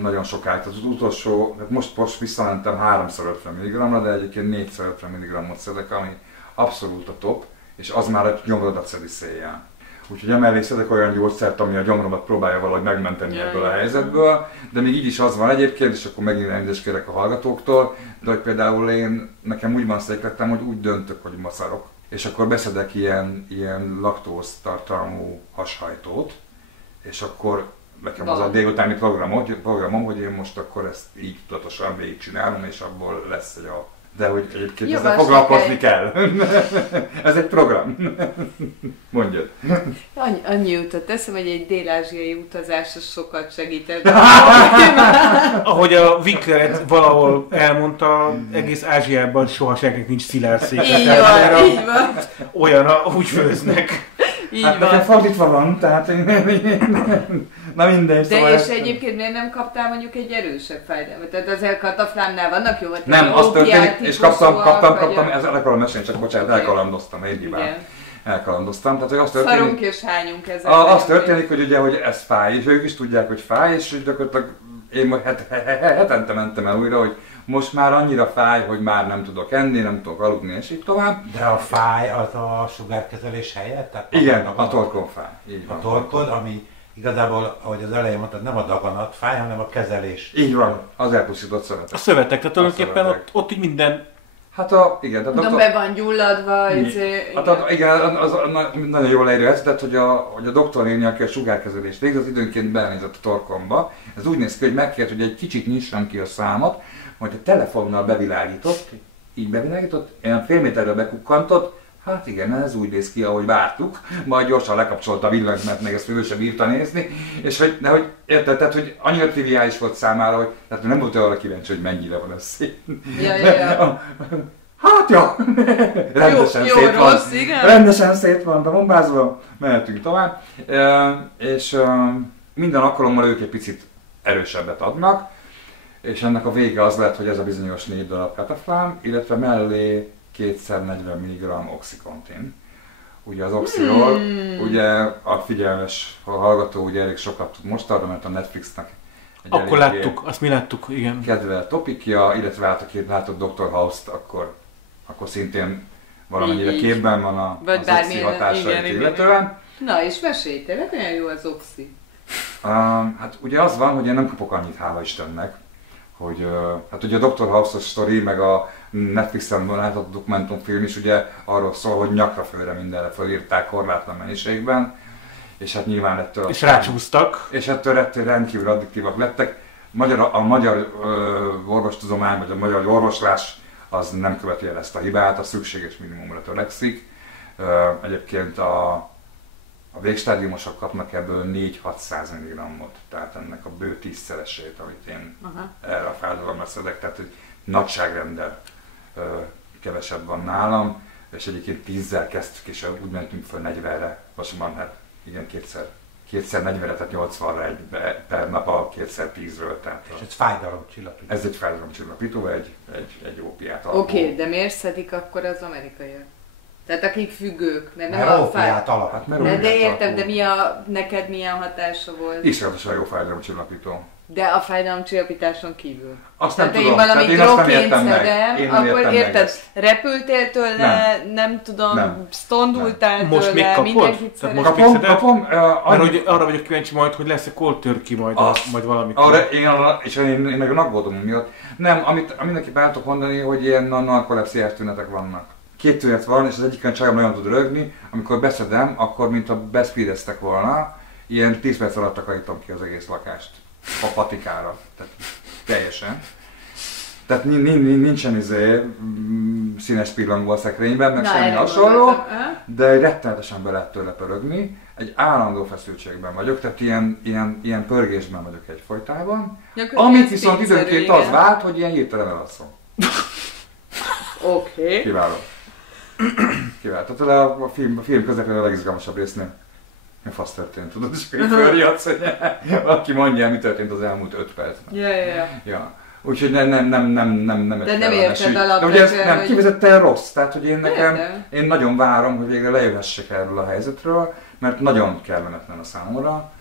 nagyon sokáig. Az utolsó, most visszamentem 3x50 mg-ra, de egyébként 4x50 mg-ot szedek, ami abszolút a top, és az már a gyomrodat szedi széjjel. Úgyhogy emellé szedek olyan gyógyszert, ami a gyomromat próbálja valahogy megmenteni ebből a helyzetből, de még így is az van egyébként, és akkor megint elnézést kérek a hallgatóktól, de hogy például nekem úgy van széklettem, hogy úgy döntök, hogy maszarok, és akkor beszedek ilyen laktóz tartalmú hashajtót, és akkor nekem az a délutáni programom, hogy én most akkor ezt így tudatosan végigcsinálom, és abból lesz egy a... De hogy egyébként ezzel foglalkozni kell. Ez egy program. Mondjad. Annyi jutott eszem, hogy egy dél-ázsiai utazás az sokat segített. Ahogy a Winkler valahol elmondta, egész Ázsiában soha senkinek nincs szilárszék. Így van. Olyan, úgy főznek. Így hát nekem fordítva van, tehát na mindegy. De szóval és egyébként miért nem kaptál mondjuk egy erősebb fájdalmat? Tehát azért Cataflánnál vannak jó, vagy nem, azt történik, és kaptam, ezzel akarom mesélni, csak bocsánat, okay. Elkalandoztam, egy hibán. Elkalandoztam, tehát hogy azt történik... Szarunk és hányunk ezzel. Az történik, hogy ugye, hogy ez fáj, és ők is tudják, hogy fáj, és gyakorlatilag én hetente mentem el újra, hogy most már annyira fáj, hogy már nem tudok enni, nem tudok aludni, és így tovább. De a fáj az a sugárkezelés helyett? Tehát igen, a torkon fáj. Így van. A torkod, ami igazából, ahogy az elején mondtad, nem a daganat fáj, hanem a kezelés. Így van, az elpusztított szövetek. A szövetek, tehát tulajdonképpen ott így minden... Hát igen, tehát be van gyulladva, igen, az nagyon jól leírja, hogy a doktornéni, aki a sugárkezelést végz, az időnként belenézett a torkomba. Ez úgy néz ki, hogy megkért, hogy egy kicsit nyissam ki a számot, majd a telefonnal bevilágított, ilyen fél méterre bekukkantott, hát igen, ez úgy néz ki, ahogy vártuk, majd gyorsan lekapcsolta a villanyt, mert meg ezt ő sem bírta nézni, és hogy érted, tehát hogy annyira triviális volt számára, hogy tehát nem volt arra kíváncsi, hogy mennyire van ez szép. Ja. Hát ja, rendesen jó, szét van, rossz, igen. Rendesen szét van, de bombázva, mehetünk tovább, és minden alkalommal ők egy picit erősebbet adnak, és ennek a vége az lett, hogy ez a bizonyos 4 darab Cataflán, illetve mellé 2x40 mg oxycontin. Ugye az oxiról, ugye a figyelmes hallgató ugye elég sokat tud most arra, mert a Netflixnek egy akkor láttuk, azt mi láttuk, igen. Kedvelt topikja, illetve hát aki látott Dr. House-t, akkor szintén valamennyire képben van az oxi hatásait illetően. Na és mesélj, tényleg olyan jó az oxi? Hát ugye az van, hogy én nem kapok annyit, hála Istennek, hogy hát ugye a Dr. House-os sztori, meg a Netflixen látott dokumentumfilm is ugye arról szól, hogy nyakra fölre mindenre fölírták korlátlan mennyiségben, és hát nyilván ettől... És rácsúsztak. És ettől rendkívül addiktívak lettek. A magyar orvostudomány, vagy a magyar orvoslás az nem követi el ezt a hibát, a szükséges minimumra törekszik. Egyébként a végstádiumosok kapnak ebből 4-600 mg-ot, tehát ennek a bő 10-szeresét, amit én erre a fájdalomra szedek, tehát egy nagyságrenddel kevesebb van nálam, és egyébként 10-zel kezdtük, és úgy mentünk föl 40-re, most már hát igen, kétszer 40-re, tehát 80-ra per nap a 2x10-ről. És ez fájdalomcsillapító. Ez egy fájdalomcsillapító, egy ópiát alapú. Oké, de miért szedik akkor az amerikaiak? Tehát akik függők, mert nem a ópiát alap. Hát, de értem, de neked milyen hatása volt? Iszonyatosan jó fájdalomcsillapító. De a fájdalomcsillapításon kívül. Azt nem tehát tudom. én valami drogként szedem, akkor érted, repültél tőle, nem tudom, stondultál most tőle, még mindenkit szedem. Kapom. Mert hogy arra vagyok kíváncsi majd, hogy lesz-e cold turkey majd valamikor. Én meg aggódom miatt. Nem, amit mindenki el tudok mondani, hogy ilyen narkolepsziás tünetek vannak. 2 tünet van, és az egyikön csak nagyon tud rögni, amikor beszedem, akkor mintha beszpídeztek volna, ilyen 10 perc alatt takarítom ki az egész lakást a patikára, tehát teljesen. Tehát nincsen színes pillangó a szekrényben, meg semmi hasonló, de rettenetesen be lehet tőle pörögni. Egy állandó feszültségben vagyok, tehát ilyen pörgésben vagyok egyfolytában. Amit viszont időnként az vált, hogy ilyen hirtelen elalszom. Oké. Kiváló. Kiváló. Tehát a film közepén a legizgalmasabb résznél mi fasz történt, tudod, és akkor így fölriadsz, hogy valaki mondja, mi történt az elmúlt 5 percben. Ja. Úgyhogy nem de nem érted alapvetően, de ugye ez nem kivezetten rossz, tehát hogy én nagyon várom, hogy végre lejöhessek erről a helyzetről, mert nagyon kellemetlen a számomra,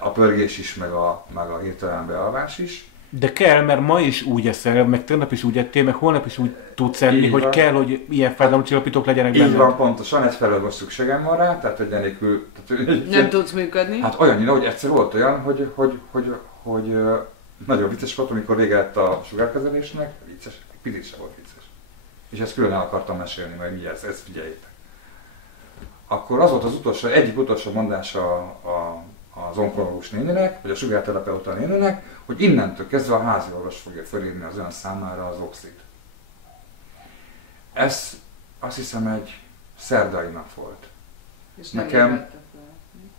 a pörgés is, meg a hirtelen bealvás is. De kell, mert ma is úgy eszel, meg tegnap is úgy ettél, meg holnap is úgy tudsz enni, hogy kell, hogy ilyen fájdalomcsillapítók legyenek benned. Így van, pontosan, egyfelől most szükségem van rá, tehát hogy enélkül... Nem tudsz működni? Hát olyannyira, hogy egyszer volt olyan, hogy nagyon vicces volt, amikor vége lett a sugárkezelésnek, vicces, picit sem volt vicces. És ezt külön el akartam mesélni, majd mindjárt, ezt figyeljétek. Akkor az volt az egyik utolsó mondása az onkológus néninek, vagy a sugárterapeuta néninek, hogy innentől kezdve a háziorvos fogja felírni az ön számára az oxit. Ez azt hiszem egy szerdai nap volt. És nekem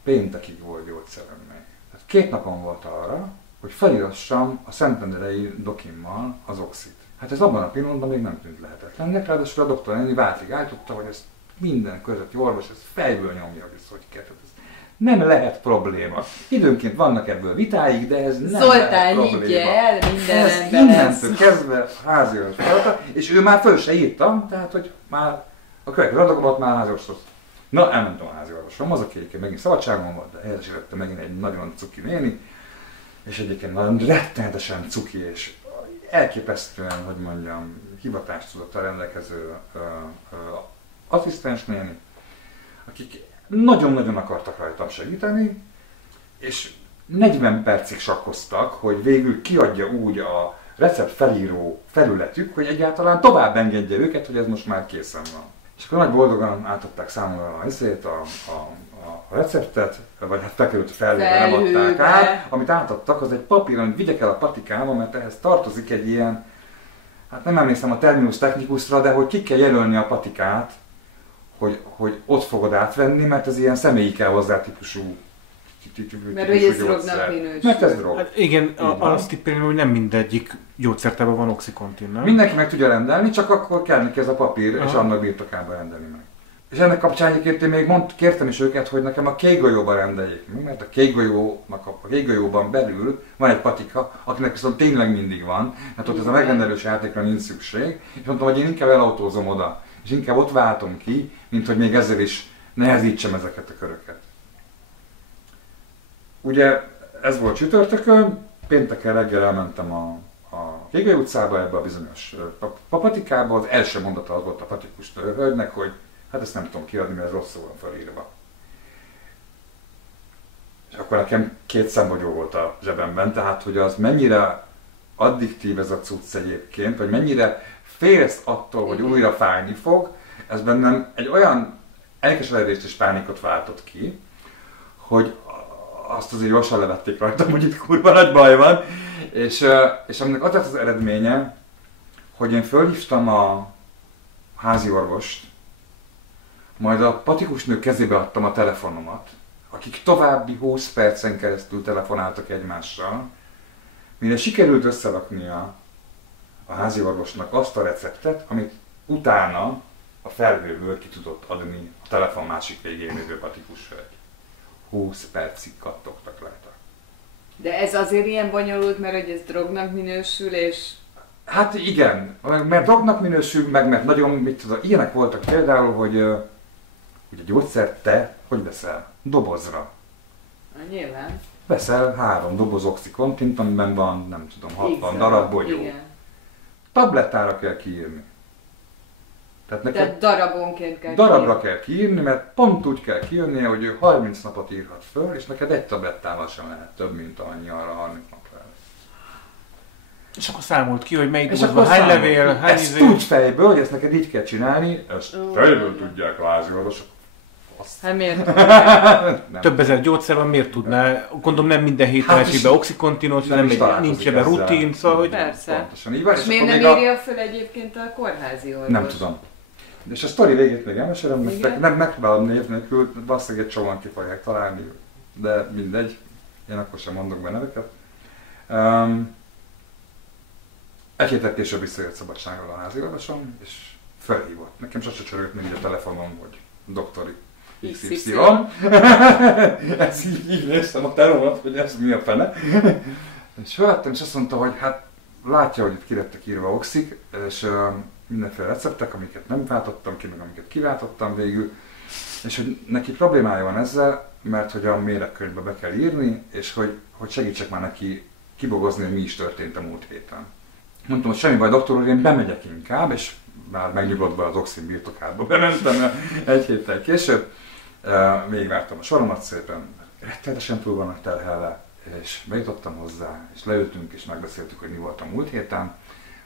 péntekig volt gyógyszerem még. Tehát 2 napom volt arra, hogy felírassam a Szentendrei dokimmal az oxit. Hát ez abban a pillanatban még nem tűnt lehetetlennek, ráadásul a doktor néni váltig állította, hogy ez minden közötti orvos, ez fejből nyomja, hogy ez hogy kell. Nem lehet probléma. Időnként vannak ebből vitáig, de ez nem lehet probléma. Zoltán, higgyel, minden ez innentől kezdve háziorvos feladata, és ő már föl se írta, tehát hogy már a következő adagomat már háziorvoshoz. Na, elmentem a háziorvosom, az aki megint szabadságon volt, de helyesítette megint egy nagyon cuki néni, és egyébként nagyon rettenetesen cuki, és elképesztően, hogy mondjam, hivatástudattal rendelkező asszisztens néni, akik nagyon-nagyon akartak rajtam segíteni, és 40 percig sakkoztak, hogy végül kiadja úgy a recept felíró felületük, hogy egyáltalán tovább engedje őket, hogy ez most már készen van. És akkor nagy boldogan átadták számomra a receptet, vagy hát bekerült a felhőbe, nem adták át. Amit átadtak, az egy papír, amit vigyek el a patikába, mert ehhez tartozik egy ilyen, hát nem emlékszem a terminus technikusra, de hogy ki kell jelölni a patikát, hogy ott fogod átvenni, mert ez ilyen személyi kell hozzá típusú. Mert hogy ez drognak minősül. Mert ez drog. Hát igen, azt tippelem, hogy nem mindegyik gyógyszertában van oxycontin, nem? Mindenki meg tudja rendelni, csak akkor kell neki ez a papír, és annak birtokában rendelni meg. És ennek kapcsán egyébként én még kértem is őket, hogy nekem a kékgolyóban rendeljék meg, mert a kékgolyóban belül van egy patika, akinek viszont tényleg mindig van, hát ott ez a megrendelős játékra nincs szükség, és mondtam, hogy én inkább elautózom oda, és inkább ott váltom ki, mint hogy még ezzel is nehezítsem ezeket a köröket. Ugye ez volt csütörtökön, pénteken reggel elmentem a Kégely utcába, ebbe a bizonyos papatikába, az első mondata az volt a patikus hölgynek, hogy hát ezt nem tudom kiadni, mert ez rosszul van felírva. És akkor nekem 2 szembogyó volt a zsebemben, tehát hogy az mennyire addiktív ez a cucc egyébként, vagy mennyire félsz attól, hogy újra fájni fog, ez bennem egy olyan elkeseredést és pánikot váltott ki, hogy azt azért gyorsan levették rajtam, hogy itt kurva nagy baj van, és aminek az lett az eredménye, hogy én fölhívtam a házi orvost, majd a patikusnő kezébe adtam a telefonomat, akik további 20 percen keresztül telefonáltak egymással, mire sikerült összeraknia a házi orvosnak azt a receptet, amit utána a felhőből ki tudott adni a telefon másik végén lévő patikus hölgy. 20 percig kattogtak rajta. De ez azért ilyen bonyolult, mert hogy ez drognak minősül, és... Hát igen, mert drognak minősül, meg mert nagyon, mit tudom, ilyenek voltak például, hogy ugye gyógyszert te hogy veszel? Dobozra. Nyilván. Veszel 3 doboz oxycontint, amiben van, nem tudom, 60 darab bogyó. Igen. Tablettára kell kiírni. Tehát darabonként kell darabra kell kiírni, mert pont úgy kell kiírnie, hogy ő 30 napot írhat föl, és neked egy tablettával sem lehet több, mint annyi arra 30 napra. És akkor számolt ki, hogy melyik dobozban hány levél, hány ezt tudj fejből, hogy ezt neked így kell csinálni, ezt fejből tudják a háziorvosok. Hát miért? Több ezer gyógyszer van, miért tudná? Gondolom nem minden héten esik be oxycontinos, nincs ebben rutin, szóval hogy... Persze. Pontosan így van. És miért nem írja föl egyébként a kórházi orvos? Nem tudom. És a sztori végét még elmesélem, nem megpróbálom név nélkül, valószínűleg egy csomóan ki fogják találni, de mindegy, én akkor sem mondok be neveket. Egy héttel később visszajött szabadságról a háziorvosom, és felhívott. Nekem sose csörögött mindig a telefonon, hogy doktori XY. Ez így néztem a teromat, hogy ez mi a fene. És felvettem, és azt mondta, hogy hát látja, hogy itt ki lettek írva oxik, és mindenféle receptek, amiket nem váltottam ki, meg amiket kiváltottam végül, és hogy neki problémája van ezzel, mert hogy a méregkönyvbe be kell írni, és hogy segítsek már neki kibogozni, hogy mi is történt a múlt héten. Mondtam, hogy semmi baj, doktor úr, én bemegyek inkább, és már megnyugodva az oxin birtokába bementem egy héttel később. Végigvártam a soromat szépen, rettenetesen túl vannak terhelve, és bejutottam hozzá, és leültünk, és megbeszéltük, hogy mi volt a múlt héten.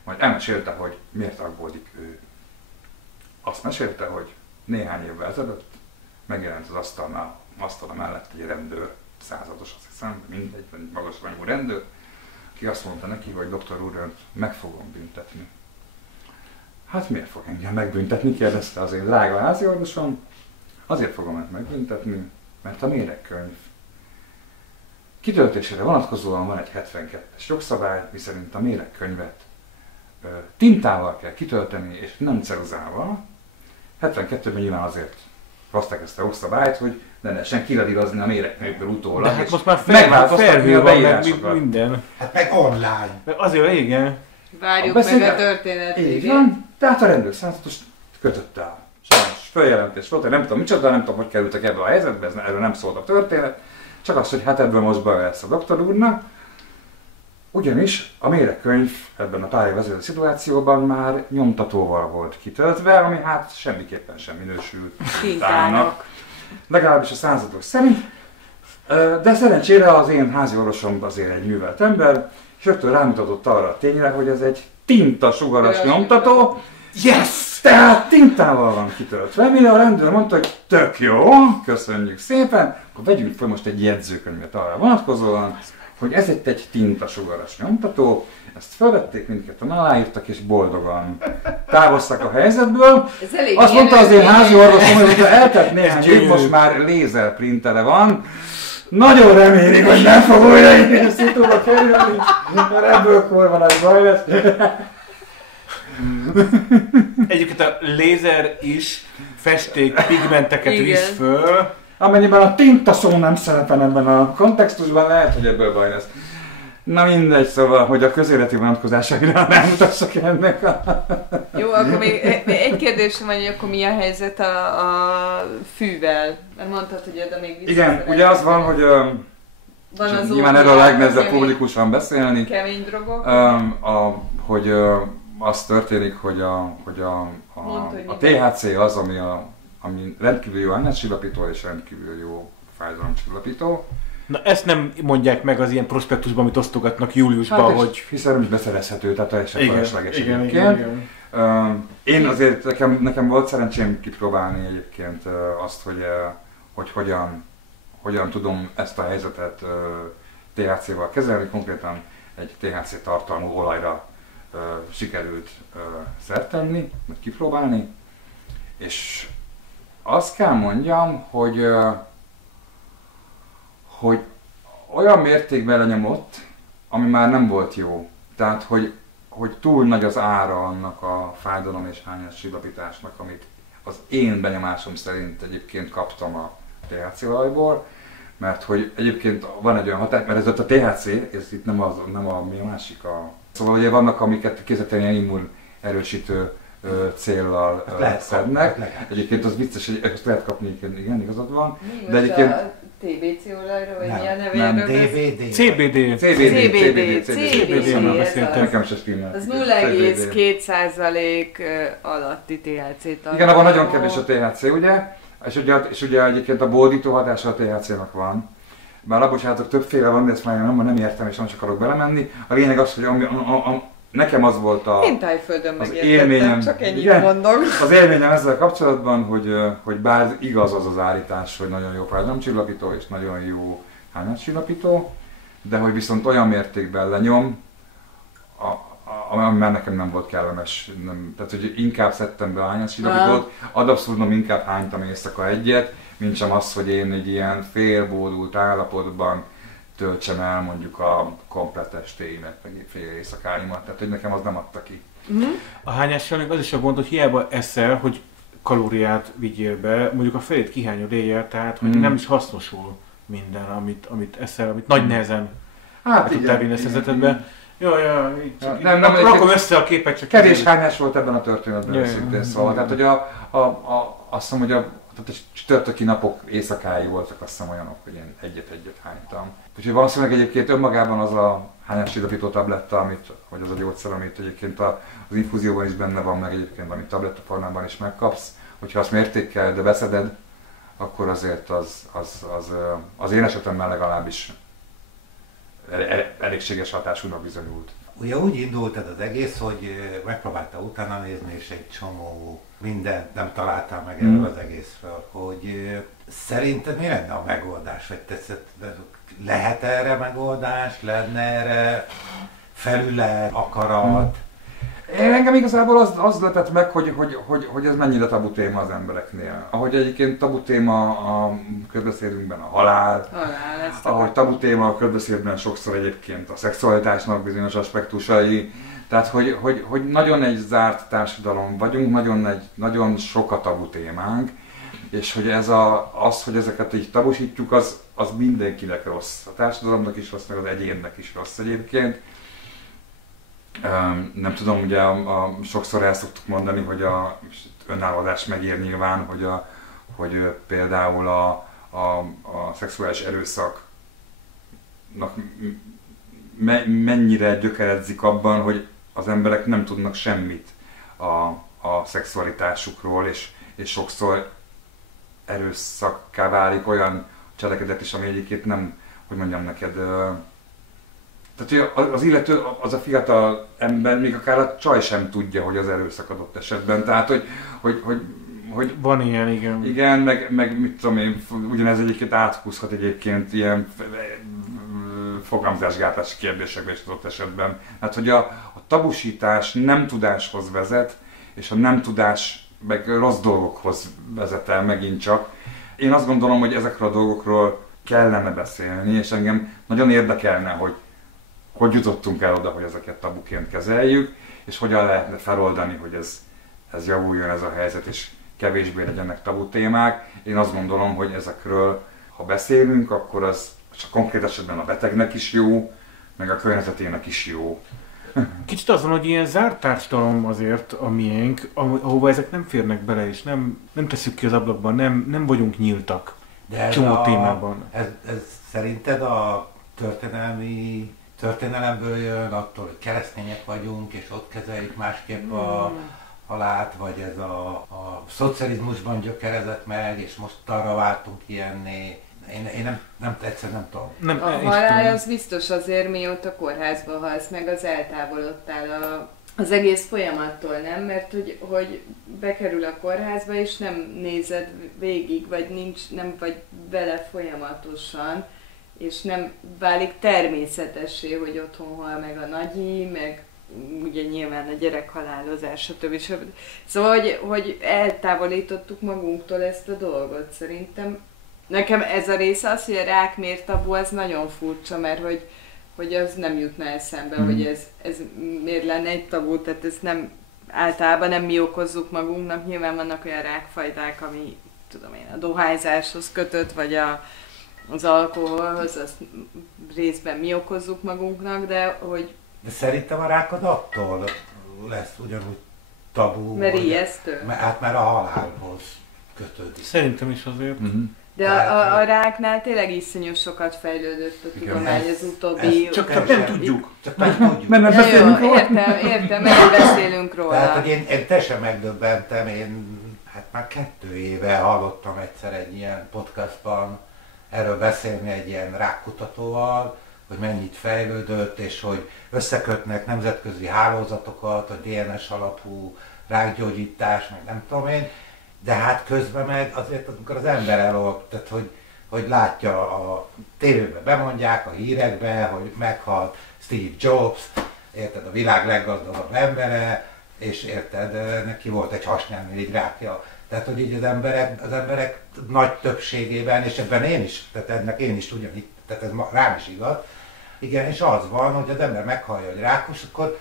Majd elmesélte, hogy miért aggódik ő. Azt mesélte, hogy néhány évvel ezelőtt megjelent az asztala mellett egy rendőr, százados, azt hiszem, mindegy, egy magas rangú rendőr, aki azt mondta neki, hogy doktor úr, önt meg fogom büntetni. Hát miért fog engem megbüntetni, kérdezte az én drága háziorvosom. Azért fogom önt megbüntetni, mert a méregkönyv kitöltésére vonatkozóan van egy 72-es jogszabály, miszerint a méregkönyvet tintával kell kitölteni, és nem ceruzával. 72-ben nyilván azért hozták ezt a jogszabályt, hogy ne lehessen kiradírozni a méregkönyvből utólag. De hát most már megváltoztatni a beírásokat. Minden. Hát meg online. Azért igen. Várjuk meg a történetet. Így van. Tehát a rendőr százatos kötött el. Sajnos feljelentés volt, nem tudom micsoda, nem tudom, hogy kerültek ebbe a helyzetbe, erről nem szólt a történet. Csak az, hogy hát ebből most bejössz a doktor úrnak. Ugyanis a méregkönyv ebben a pályavezető szituációban már nyomtatóval volt kitöltve, ami hát semmiképpen sem minősült tintának. Legalábbis a százados szerint. De szerencsére az én háziorvosom azért egy művelt ember, és rögtön rámutatott arra a tényre, hogy ez egy tintasugaras nyomtató. Yes! Tehát tintával van kitöltve, mire a rendőr mondta, hogy tök jó, köszönjük szépen, akkor vegyünk fel most egy jegyzőkönyvet arra vonatkozóan, hogy ez egy tintasugaras nyomtató, ezt felvették, mindketten aláírtak, és boldogan távoztak a helyzetből. Azt mondta az én háziorvosom, hogy ha eltett néhány év, most már lézerprintere van. Nagyon remélik, hogy nem fog újra ilyen szitúba kerülni, mert ebből kurva nagy baj lesz. Egyébként a lézer is festék, pigmenteket visz föl. Amennyiben a tinta szó nem szerepel ebben a kontextusban, lehet, hogy ebből baj lesz. Na mindegy, szóval, hogy a közéleti vonatkozásaira nem mutassak ennek a... Jó, akkor még egy kérdésem van, hogy akkor mi a helyzet a fűvel? Mert mondtad, hogy oda még vissza. Igen, ugye az van, hogy nyilván erről a legnehezebb publikusan beszélni. Kemény drogok. Hogy az történik, hogy a THC az, ami rendkívül jó anyagcsillapító és rendkívül jó fájdalomcsillapító. Na ezt nem mondják meg az ilyen prospektusban, amit osztogatnak júliusban, hát hogy... Hiszen is beszerezhető, tehát teljesen felesleges egyébként. Én azért, nekem volt szerencsém kipróbálni egyébként azt, hogy hogyan tudom ezt a helyzetet THC-val kezelni. Konkrétan egy THC tartalmú olajra sikerült szert tenni, vagy kipróbálni. És azt kell mondjam, hogy olyan mértékben lenyomott, ami már nem volt jó. Tehát, hogy túl nagy az ára annak a fájdalom és hányáscsillapításnak, amit az én benyomásom szerint egyébként kaptam a THC olajból, mert hogy egyébként van egy olyan hatás, mert ez a THC, ez itt nem a másik Szóval ugye vannak, amiket készíteni ilyen immun erősítő céllal szednek. Egyébként az vicces, hogy ezt lehet kapni, igen, igazad van. Mi de egyébként... a TBC olajra, vagy mi a neve? Nem, DVD. CBD. Nekem se stimmel. Az 0,2% alatti THC tartalma. Igen, abban nagyon kevés a THC, ugye? És ugye egyébként a bódító hatása a THC-nak van. bár abban csináltok többféle van, de ezt már nem értem és nem is akarok belemenni. A lényeg az, hogy nekem az volt én Tájföldön megértettem, csak ennyit mondom. Az élményem ezzel kapcsolatban, hogy bár igaz az állítás, hogy nagyon jó fájdalomcsillapító és nagyon jó hányáscsillapító, de hogy viszont olyan mértékben lenyom, ami már nekem nem volt kellemes. Tehát, hogy inkább szedtem be a hányáscsillapítót, ad abszurdum inkább hánytam éjszaka egyet, mint sem az, hogy én egy ilyen félbódult állapotban töltsem el mondjuk a komplett estéimet, meg fél éjszakáimat, tehát hogy nekem az nem adta ki. A hányással még az is a gond, hogy hiába eszel, hogy kalóriát vigyél be, mondjuk a felét kihányod éjjel, tehát hogy nem is hasznosul minden, amit eszel, amit nagy nehezen tudtál vinni a szervezetedbe. Rakom össze a képet, csak kevés hányás volt ebben a történetben őszintén szóval. Tehát, hogy azt hiszem, hogy tehát a csütörtöki napok éjszakái voltak, azt hiszem olyanok, hogy én egyet hánytam. Úgyhogy valószínűleg egyébként önmagában az a hányáscsillapító tabletta, vagy az a gyógyszer, amit egyébként az infúzióban is benne van, meg egyébként amit tabletta formában is megkapsz, hogyha azt mértékkel, de beszeded, akkor azért az én esetemben legalábbis elégséges hatásúnak bizonyult. Ugye úgy indult ez az egész, hogy megpróbálta utána nézni, és egy csomó mindent nem találtál meg erről az egészről, hogy szerinted mi lenne a megoldás? Vagy lehet erre megoldás? Lenne erre felület, akarat? Engem igazából az lepett meg, hogy ez mennyire tabu téma az embereknél. Ahogy egyébként tabu téma a közbeszédünkben a halál, ahogy tabu téma a közbeszédben sokszor egyébként a szexualitásnak bizonyos aspektusai. Tehát, hogy nagyon egy zárt társadalom vagyunk, nagyon sok a tabu témánk, és hogy hogy ezeket így tabusítjuk, az mindenkinek rossz. A társadalomnak is rossz, meg az egyénnek is rossz egyébként. Nem tudom, ugye sokszor el szoktuk mondani, hogy a önállódás megér nyilván, hogy például a szexuális erőszaknak mennyire gyökeredzik abban, hogy az emberek nem tudnak semmit a szexualitásukról, és sokszor erőszakká válik olyan cselekedet is, ami egyébként nem, hogy mondjam neked, tehát az illető, az a fiatal ember, még akár a csaj sem tudja, hogy az erőszak adott esetben. Tehát, hogy van ilyen, igen. Igen, meg mit tudom én, ugyanez egyébként áthúzhat egyébként ilyen fogamzásgátlási kérdésekbe is adott esetben. Hát, hogy a tabusítás nem tudáshoz vezet, és a nem tudás meg rossz dolgokhoz vezet el megint csak. Én azt gondolom, hogy ezekről a dolgokról kellene beszélni, és engem nagyon érdekelne, hogy jutottunk el oda, hogy ezeket tabuként kezeljük, és hogyan lehetne feloldani, hogy ez javuljon ez a helyzet, és kevésbé legyenek tabu témák. Én azt gondolom, hogy ezekről, ha beszélünk, akkor az csak konkrét esetben a betegnek is jó, meg a környezetének is jó. Kicsit azon, hogy ilyen zárt társadalom azért a miénk, ahova ezek nem férnek bele, és nem tesszük ki az ablakban, nem vagyunk nyíltak csomó témában. Ez szerinted a történelemből jön, attól, hogy keresztények vagyunk, és ott kezeljük másképp a halált, vagy ez a szocializmusban gyökerezett meg, és most arra váltunk ilyenné. Én egyszerűen nem tudom. A halál az biztos azért, mióta kórházba halsz, meg az eltávolodtál az egész folyamattól, nem? Mert hogy bekerül a kórházba, és nem nézed végig, vagy nem vagy vele folyamatosan, és nem válik természetessé, hogy otthon hal meg a nagyi, meg ugye nyilván a gyerek halálozás, stb. Szóval, hogy eltávolítottuk magunktól ezt a dolgot, szerintem. Nekem ez a része az, hogy a rák miért tabu, az nagyon furcsa, mert hogy az nem jutna eszembe, hogy ez miért lenne egy tabu, tehát ez nem, általában nem mi okozzuk magunknak, nyilván vannak olyan rákfajták, ami tudom én, a dohányzáshoz kötött, vagy az alkoholhoz, azt részben mi okozzuk magunknak, de hogy... De szerintem a rákod attól lesz ugyanúgy tabu. Mert ijesztő. Mert a halálhoz kötődik. Szerintem is azért. De a ráknál tényleg iszonyú sokat fejlődött a tudomány az utóbbi... Csak nem tudjuk. Nem beszélünk róla. Értem, nem beszélünk róla. Tehát, hogy én teljesen megdöbbentem, hát már 2 éve hallottam egyszer egy ilyen podcastban erről beszélni egy ilyen rákkutatóval, hogy mennyit fejlődött, és hogy összekötnek nemzetközi hálózatokat, a DNS alapú rákgyógyítás, meg nem tudom én, de hát közben meg azért, amikor az ember elol, tehát hogy látja a tévében bemondják, a hírekbe, hogy meghalt Steve Jobs, érted, a világ leggazdagabb embere, és érted, neki volt egy hasnyálmirigy rákja. Tehát, hogy így az emberek nagy többségében, és ebben én is, tehát ennek én is ugyanígy, tehát ez rám is igaz, igen, és az van, hogy az ember meghallja, hogy rákos, akkor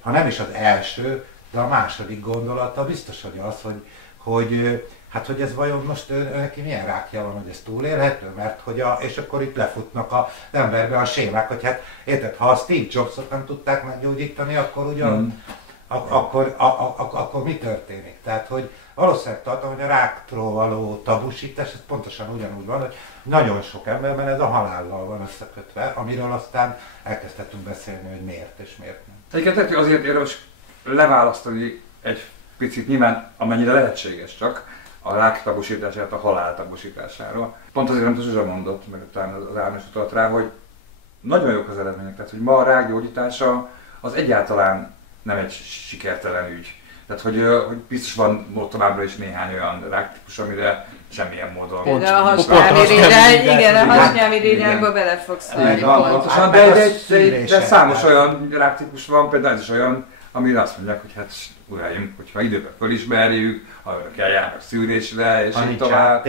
ha nem is az első, de a második gondolata biztos, hogy az, hogy ez vajon most neki milyen rákja van, hogy ez túlélhető, mert hogy és akkor itt lefutnak az emberbe a sémák, hogy hát érted, ha a Steve Jobsot nem tudták meggyógyítani, akkor ugyan, akkor mi történik? Tehát, hogy valószínűleg tartom, hogy a ráktól való tabusítás, ez pontosan ugyanúgy van, hogy nagyon sok emberben ez a halállal van összekötve, amiről aztán elkezdhetünk beszélni, hogy miért és miért nem. Egyébként azért érdemes leválasztani egy picit nyilván, amennyire lehetséges csak, a rák tabusítását a halál tabusításáról. Pont azért, amit a Zsuzsa mondott, meg utána az Ágnes utalt rá, hogy nagyon jók az eredmények, tehát hogy ma a rák gyógyítása az egyáltalán nem egy sikertelen ügy. Tehát, hogy biztos van továbbra is néhány olyan ráktípus, amire semmilyen módon. De a hasnyálmirigyákba bele fogsz szólni. Pontosan, de számos olyan ráktípus van, például ez is olyan, amire azt mondják, hogy hát uraim, hogyha időben fölismerjük, ha kell járnak szűrésre, és így tovább.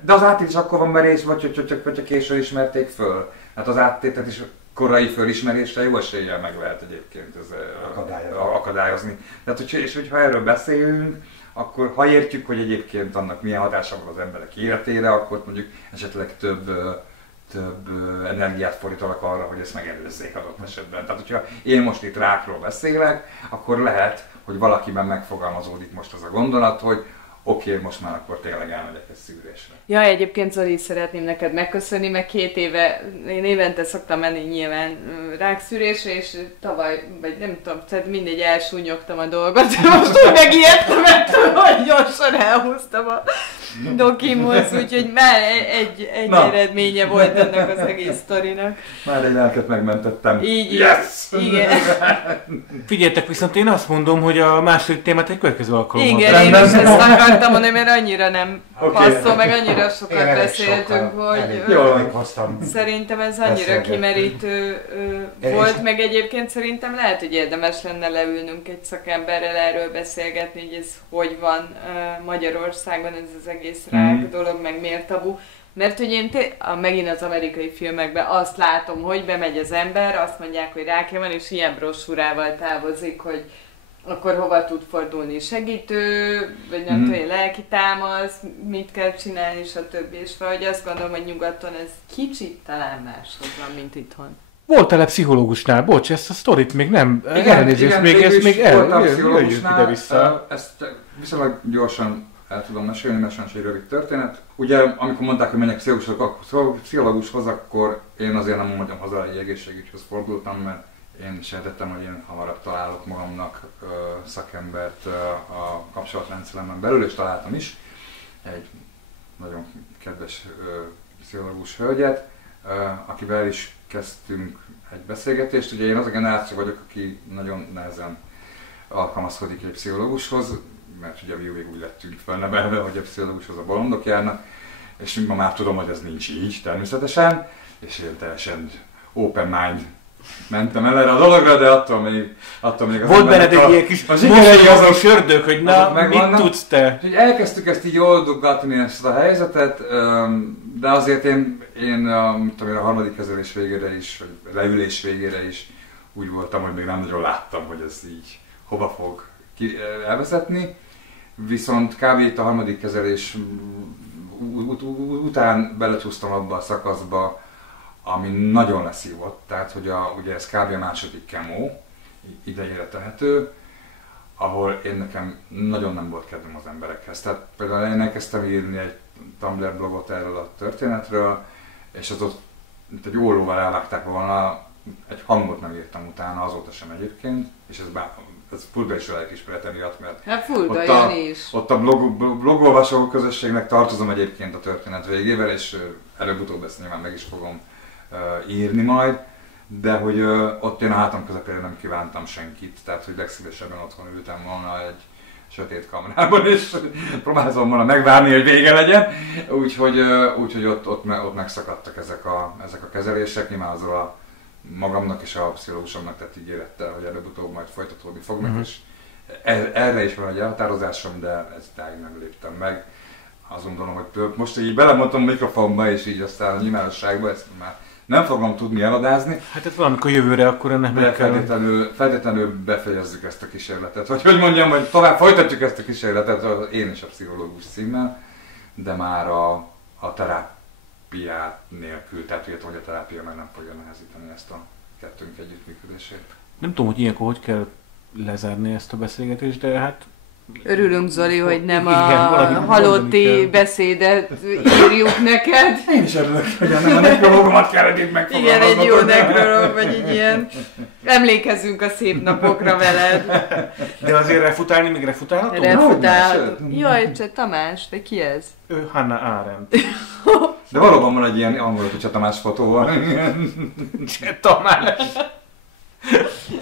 De az áttét is akkor van merész, vagy hogyha későn ismerték föl. Hát az áttétet is korai fölismerésre jó eséllyel meg lehet egyébként akadályozni. Tehát, hogyha erről beszélünk, akkor ha értjük, hogy egyébként annak milyen hatása van az emberek életére, akkor mondjuk esetleg több energiát fordítanak arra, hogy ezt megelőzzék adott esetben. Tehát, hogyha én most itt rákról beszélek, akkor lehet, hogy valakiben megfogalmazódik most az a gondolat, hogy oké, most már akkor tényleg elmegyek egy szűrésre. Ja, egyébként Zoli, szeretném neked megköszönni, mert 2 éve, én évente szoktam menni nyilván rákszűrésre, és tavaly, vagy nem tudom, tehát mindegy elsúnyogtam a dolgot, most úgy megijedtem ettől, hogy gyorsan elhúztam a dokimhoz, úgyhogy már egy eredménye volt ennek az egész sztorinak. Már egy lelket megmentettem. Így, yes! Igen. Figyeljetek, viszont én azt mondom, hogy a második témát egy következő alkalommal. Igen, én is ezt akartam mondani, mert annyira nem passzol, meg annyira sokat beszéltünk, hogy szerintem ez annyira kimerítő volt, meg egyébként szerintem lehet, hogy érdemes lenne leülnünk egy szakemberrel erről beszélgetni, hogy ez hogy van Magyarországon ez az egész rák dolog, meg miért tabu. Mert hogy én megint az amerikai filmekben azt látom, hogy bemegy az ember, azt mondják, hogy rákja van, és ilyen brossúrával távozik, hogy akkor hova tud fordulni segítő, vagy nem tudom, lelki támasz, mit kell csinálni, stb. És valahogy azt gondolom, hogy nyugaton ez kicsit talán máshogy van, mint itthon. Voltál-e pszichológusnál? Bocs, ezt a sztorit még nem elnézést, még jöjjünk ide-vissza. Ezt viszonylag gyorsan el tudom mesélni, mert sajnos egy rövid történet. Ugye, amikor mondták, hogy menjek pszichológushoz, akkor én azért nem mondjam haza, egy egészségügyhöz fordultam, mert én sejtettem, hogy én hamarabb találok magamnak szakembert a kapcsolatrendszeremben belül, és találtam is egy nagyon kedves pszichológus hölgyet, akivel is kezdtünk egy beszélgetést. Ugye én az a generáció vagyok, aki nagyon nehezen alkalmazkodik egy pszichológushoz, mert ugye mi úgy lettünk felnevelve, hogy a pszichológushoz a bolondok járnak, és ma már tudom, hogy ez nincs így természetesen, és én teljesen open mind mentem el erre a dologra, de attól még az volt benned egy ilyen kis mosolyogós ördög, hogy na, mit tudsz te? Úgyhogy elkezdtük ezt így oldoggatni ezt a helyzetet, de azért én a harmadik kezelés végére is, vagy leülés végére is úgy voltam, hogy még nem nagyon láttam, hogy ez így hova fog elvezetni. Viszont kb. Itt a harmadik kezelés után belecsúsztam abba a szakaszba, ami nagyon leszívott, tehát hogy ugye ez kb. A második kemó, idejére tehető, ahol nekem nagyon nem volt kedvem az emberekhez. Tehát például én elkezdtem írni egy Tumblr blogot erről a történetről, és az ott egy ólóval elvágták volna egy hangot nem írtam utána, azóta sem egyébként, és ez Fulda is a lelkiismerete miatt, mert hát Fulda is. Ott a blogolvasó közösségnek tartozom egyébként a történet végével, és előbb-utóbb ezt nyilván meg is fogom írni majd, de hogy ott én a hátam közepére nem kívántam senkit, tehát hogy legszívesebben otthon ültem volna egy sötét kamerában, és próbáltam volna megvárni, hogy vége legyen, úgyhogy ott megszakadtak ezek a kezelések, nyilván azzal a magamnak és a pszichológusomnak tett ígérettel, hogy előbb-utóbb majd folytatódni fognak, és erre is van egy elhatározásom, de ezt táig nem léptem meg. Azt gondolom, hogy most így belemondtam a mikrofonba, és így aztán a nyilvánosságba ezt már nem fogom tudni eladázni. Hát ez valamikor jövőre akkor ennek meg kell... Feltétlenül befejezzük ezt a kísérletet, vagy hogy mondjam, hogy tovább folytatjuk ezt a kísérletet, én és a pszichológus címmel, de már a terápiát nélkül, tehát hogy a terápia meg nem fogja nehezíteni ezt a kettőnk együttműködését. Nem tudom, hogy ilyenkor hogy kell lezárni ezt a beszélgetést, de hát... Örülünk, Zoli, hogy nem a halotti beszédet írjuk neked. Én is örülök, hogy nem a nekrológomat kellett itt megfogalmazni. Igen, egy jó nekrológ, vagy egy ilyen... Emlékezzünk a szép napokra veled. De azért refutálni még refutálható? Refutálható. Jaj, Tamás, de ki ez? Ő Hannah Arendt. De valóban van egy ilyen angolul Cseh Tamás fotóval. Cseh Tamás.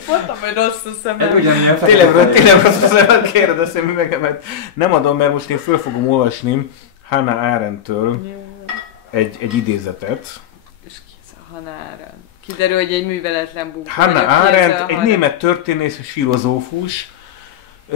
Mondtam, hogy rossz a szemem. Tényleg rossz a szemem, kérdez a szemüvegemet. Nem adom, mert most én föl fogom olvasni Hannah Arendttől egy idézetet. És ki ez a Hannah Arendt? Kiderül, hogy egy műveletlen bukó. Hannah Arendt egy német történész és filozófus.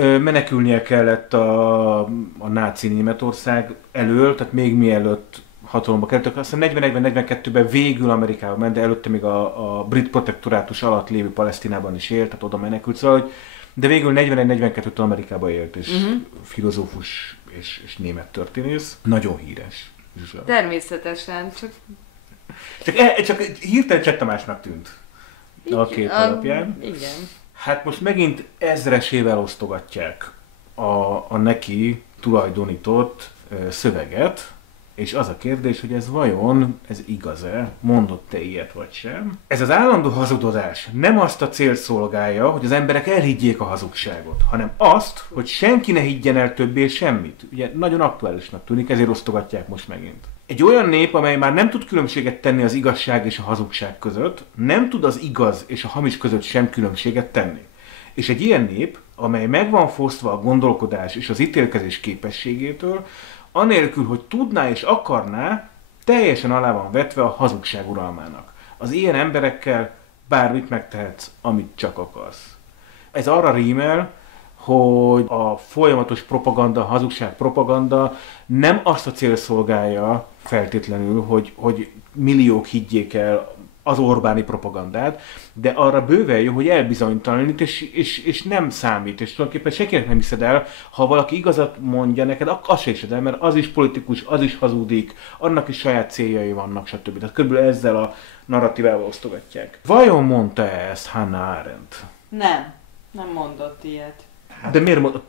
Menekülnie kellett a náci Németország elől, tehát még mielőtt hatalomba kerültek. Aztán 41-42-ben végül Amerikába ment, de előtte még a brit protektorátus alatt lévő Palesztinában is élt, tehát oda menekült. Szóval, de végül 41-42-től Amerikába élt, és filozófus és német történész. Nagyon híres. Természetesen, csak hirtelen Cseh Tamásnak tűnt a kép alapján. Igen. Hát most megint ezresével osztogatják a neki tulajdonított szöveget, és az a kérdés, hogy ez vajon, ez igaz-e, mondott-e ilyet vagy sem. Ez az állandó hazudozás nem azt a célt szolgálja, hogy az emberek elhiggyék a hazugságot, hanem azt, hogy senki ne higgyen el többé semmit. Ugye nagyon aktuálisnak tűnik, ezért osztogatják most megint. Egy olyan nép, amely már nem tud különbséget tenni az igazság és a hazugság között, nem tud az igaz és a hamis között sem különbséget tenni. És egy ilyen nép, amely meg van fosztva a gondolkodás és az ítélkezés képességétől, anélkül, hogy tudná és akarná, teljesen alá van vetve a hazugság uralmának. Az ilyen emberekkel bármit megtehetsz, amit csak akarsz. Ez arra rímel, hogy a folyamatos propaganda, a hazugság propaganda nem azt a cél szolgálja feltétlenül, hogy milliók higgyék el az Orbáni propagandát, de arra bőven jó, hogy elbizonytalanít, és nem számít, és tulajdonképpen senkinek nem hiszed el, ha valaki igazat mondja neked, azt se hiszed el, mert az is politikus, az is hazudik, annak is saját céljai vannak, stb. Tehát körülbelül ezzel a narratívával osztogatják. Vajon mondta-e ezt Hannah Arendt? Nem mondott ilyet. De miért mondta?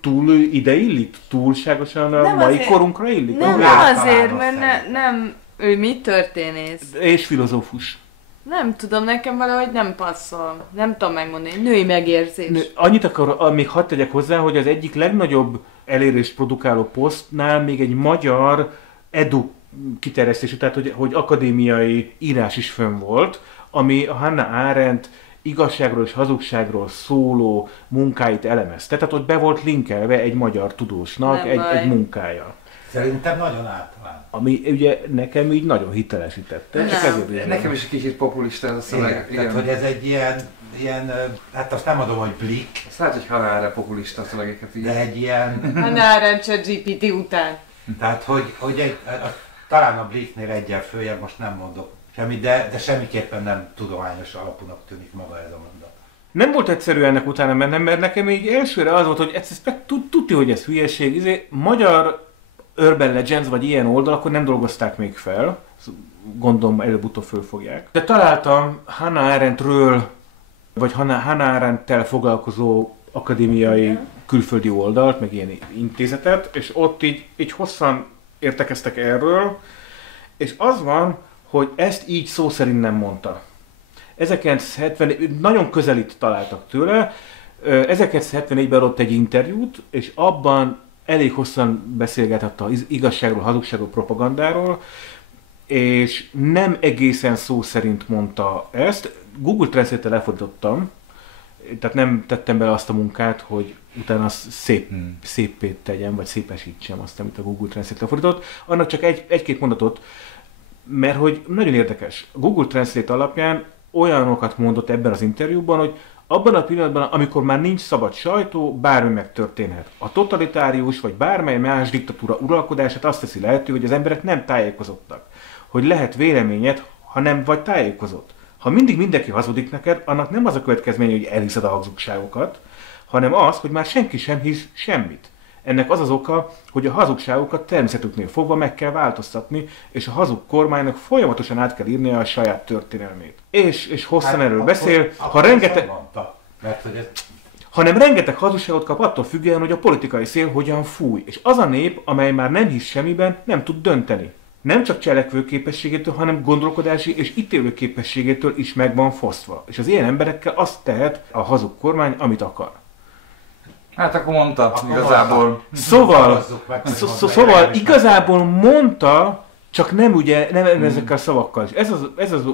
Túl ide illik? Túlságosan a nem mai azért, korunkra illik? Nem azért, mert nem... Ő mit történész? És filozófus. Nem tudom, nekem valahogy nem passzol. Nem tudom megmondani. Női megérzés. Annyit akar, még hadd tegyek hozzá, hogy az egyik legnagyobb elérést produkáló posztnál még egy magyar edu kiterjesztésű, tehát hogy akadémiai írás is fönn volt, ami a Hannah Arendt igazságról és hazugságról szóló munkáit elemezte. Tehát ott be volt linkelve egy magyar tudósnak egy munkája. Szerintem nagyon általán. Ami ugye nekem így nagyon hitelesítette. Nekem is egy kicsit populista ez a szöveg. Igen. Tehát, hogy ez egy ilyen, hát azt nem adom, hogy blik. Azt lehet, hogy Hannah Arendt populista szövegeket így. De egy ilyen... Hannah Arendt ChatGPT után. Tehát, hogy talán a Bliknél egyen följebb, most nem mondok semmit, de semmiképpen nem tudományos alapúnak tűnik maga ez a mondat. Nem volt egyszerű ennek utána mennem, mert nekem így elsőre az volt, hogy tudja, hogy ez hülyeség, magyar Urban Legends, vagy ilyen oldalakon nem dolgozták még fel, gondolom előbb-utóbb fölfogják. De találtam Hannah Arendtről, vagy Hannah Arendttel foglalkozó akadémiai külföldi oldalt, meg ilyen intézetet, és ott így hosszan értekeztek erről, és az van, hogy ezt így szó szerint nem mondta. nagyon közelít találtak tőle, 1974-ben adott egy interjút, és abban elég hosszan beszélgetett az igazságról, hazugságról, propagandáról, és nem egészen szó szerint mondta ezt. Google Translate-tel lefordítottam, tehát nem tettem bele azt a munkát, hogy utána azt szépé tegyem, vagy szépesítsem azt, amit a Google Translate lefordított. Annak csak egy-két mondatot, mert hogy nagyon érdekes. A Google Translate alapján olyanokat mondott ebben az interjúban, hogy abban a pillanatban, amikor már nincs szabad sajtó, bármi megtörténhet. A totalitárius vagy bármely más diktatúra uralkodását azt teszi lehetővé, hogy az emberek nem tájékozottak. Hogy lehet véleményed, ha nem vagy tájékozott. Ha mindig mindenki hazudik neked, annak nem az a következménye, hogy elhiszed a hazugságokat, hanem az, hogy már senki sem hisz semmit. Ennek az az oka, hogy a hazugságokat természetüknél fogva meg kell változtatni, és a hazug kormánynak folyamatosan át kell írnia a saját történelmét. És hosszan erről beszél, hanem rengeteg hazugságot kap attól függően, hogy a politikai szél hogyan fúj. És az a nép, amely már nem hisz semmiben, nem tud dönteni. Nem csak cselekvő képességétől, hanem gondolkodási és ítélő képességétől is meg van fosztva. És az ilyen emberekkel azt tehet a hazug kormány, amit akar. Hát akkor mondta, igazából. Szóval igazából mondta, csak nem ezekkel a szavakkal. Ez az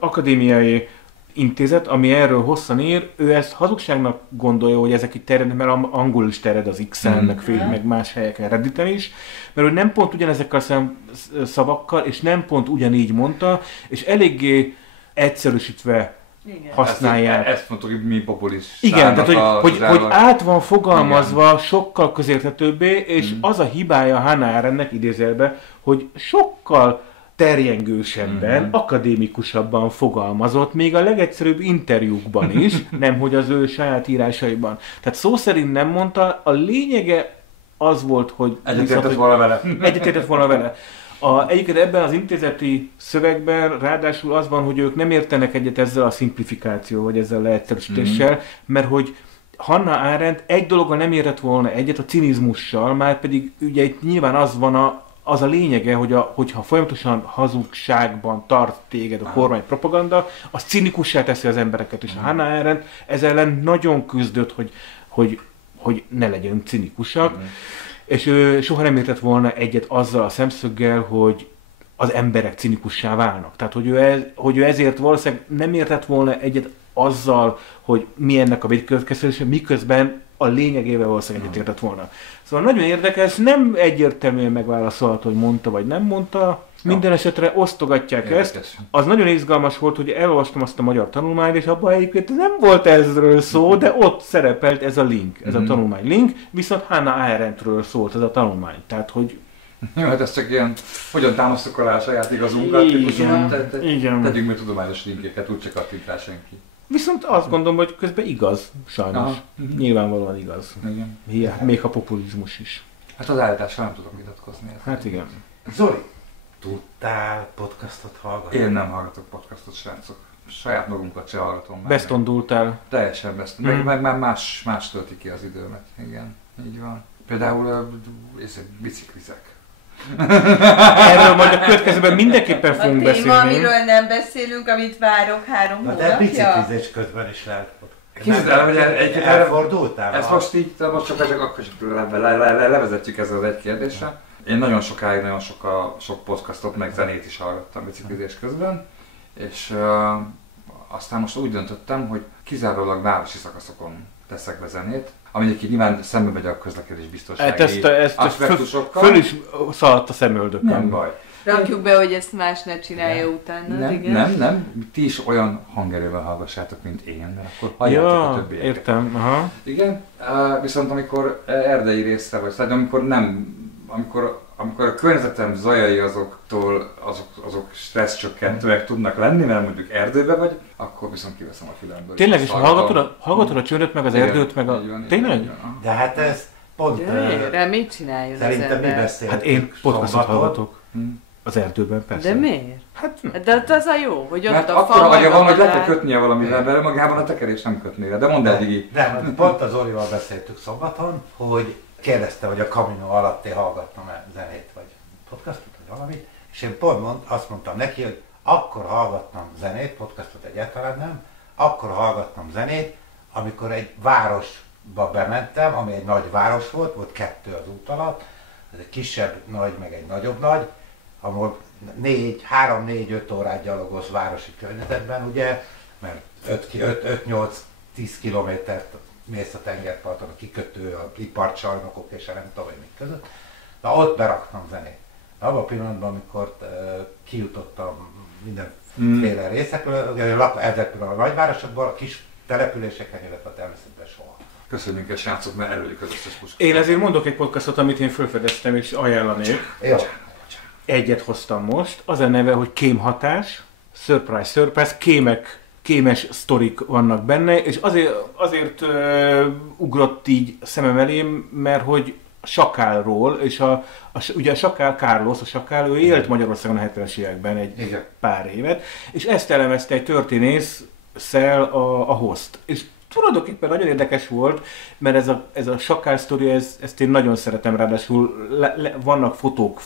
akadémiai intézet, ami erről hosszan ír, ő ezt hazugságnak gondolja, hogy ezek itt terjednek, mert angolul is terjed az X-en, meg más helyeken, Redditen is, mert ő nem pont ugyanezekkel a szavakkal, és nem pont ugyanígy mondta, és eléggé egyszerűsítve használják. Ezt mondtuk, hogy mi populistának. Igen, tehát hogy át van fogalmazva sokkal közérthetőbbé, és az a hibája Hannah Arendtnek idézőjelben, hogy sokkal terjengősebben, akadémikusabban fogalmazott, még a legegyszerűbb interjúkban is, nemhogy az ő saját írásaiban. Tehát szó szerint nem mondta, a lényege az volt, hogy... Egyetértett volna vele. Egyetértett volna vele. Egyébként ebben az intézeti szövegben ráadásul az van, hogy ők nem értenek egyet ezzel a szimplifikáció, vagy ezzel a leegyszerűsítéssel, mert hogy Hannah Arendt egy dologgal nem értett volna egyet, a cinizmussal, már pedig ugye itt nyilván az a lényege, hogyha folyamatosan hazugságban tart téged a kormány propaganda, az cinikussá teszi az embereket, és a Hannah Arendt ez ellen nagyon küzdött, hogy ne legyen cinikusak, és ő soha nem értett volna egyet azzal a szemszöggel, hogy az emberek cinikussá válnak. Tehát, hogy ő ezért valószínűleg nem értett volna egyet azzal, hogy mi ennek a végkövetkeztetése, miközben a lényegével valószínűleg egyetértett volna. Szóval nagyon érdekes, nem egyértelműen megválaszolható, hogy mondta vagy nem mondta. Minden esetre osztogatják érdekes. Ezt. Az nagyon izgalmas volt, hogy elolvastam azt a magyar tanulmányt, és abban egyébként nem volt ezről szó, de ott szerepelt ez a link, ez a tanulmány link, viszont Hannah Arendtről szólt ez a tanulmány. Tehát, hogy... Jó, hát ez csak ilyen, hogyan támasztok alá a saját igazunkat, igen. Tegyünk meg tudományos linkeket, úgyse kattintás senki. Viszont azt gondolom, hogy közben igaz, sajnos. Nyilvánvalóan igaz. Igen. Még a populizmus is. Hát az állítással nem tudok vitatkozni. Hát igen. Zoli, tudtál podcastot hallgatni? Én nem hallgatok podcastot, srácok. Saját magunkat se hallgatom meg. Bestondultál. Teljesen bestondultál. Meg már más tölti ki az időmet. Igen, így van. Például biciklizek. Erről majd a következőben mindenképpen fogunk beszélni. A téma, amiről nem beszélünk, amit várok 3 hónapja. De biciklizés közben is lehet. Képzeld, hogy elfordultál? Ezt most csak levezetjük ezzel az egy kérdésre. Én nagyon sokáig, sok podcastot, meg zenét is hallgattam biciklizés közben, és aztán most úgy döntöttem, hogy kizárólag városi szakaszokon teszek be zenét, ami egyébként nyilván szembe megy a közlekedés biztonsági aspektusokkal. Föl is szaladt a szemöldökön. Nem baj. Rakjuk be, hogy ezt más ne csinálja utána. Nem. Ti is olyan hangerővel hallgassátok, mint én, mert akkor halljátok a többieket. Értem. Aha. Igen, viszont amikor erdei részre vagy, tehát amikor a környezetem zajai azok stresszcsökkentőek tudnak lenni, mert mondjuk erdőbe vagy, akkor viszont kiveszem a fülemből. Tényleg, és hallgatod a csődöt, meg az erdőt, meg a... Tényleg? De hát ez pont... Mit csináljon az szerintem ember? mi beszéltünk. Hát én podcastot hallgatok. Az erdőben, persze. De miért? Hát, de az a jó, hogy ott mert a akkor agya van, hogy le kell kötnie valamivel, de magában a tekerés nem kötnie, de mondd eddig. De pont az Zolival beszéltük szombaton, hogy kérdezte, hogy a Camino alatt én hallgattam-e zenét, vagy podcastot, vagy valamit, és én pont azt mondtam neki, hogy akkor hallgattam zenét, podcastot egyáltalán nem, akkor hallgattam zenét, amikor egy városba bementem, ami egy nagy város volt 2 az út alatt, ez egy kisebb nagy, meg egy nagyobb nagy, ahol 3-4-5 órát gyalogolsz városi környezetben, ugye, mert 5-8-10 kilométert mész a tengerparton, a kikötő, a iparcsarnokok és a nem tudom, mik között. Na ott beraktam zenét. Abban a pillanatban, amikor kijutottam mindenféle részekről, ezekről a nagyvárosokból, a kis településeken, illetve a természetben soha. Köszönjük el, srácok, mert előjük az összes puskát. Én ezért mondok egy podcastot, amit én felfedeztem és ajánlanék. Egyet hoztam most. Az a neve, hogy Kémhatás. Surprise, kémes sztorik vannak benne, és azért ugrott így szemem elém, mert hogy Sakálról, és ugye a Sakál, Carlos, a Sakál, ő élt Magyarországon a 70-es években egy pár évet, és ezt elemezte egy történésszel a host. És tulajdonképpen nagyon érdekes volt, mert ez a Sakál sztori, ezt én nagyon szeretem, ráadásul vannak fotók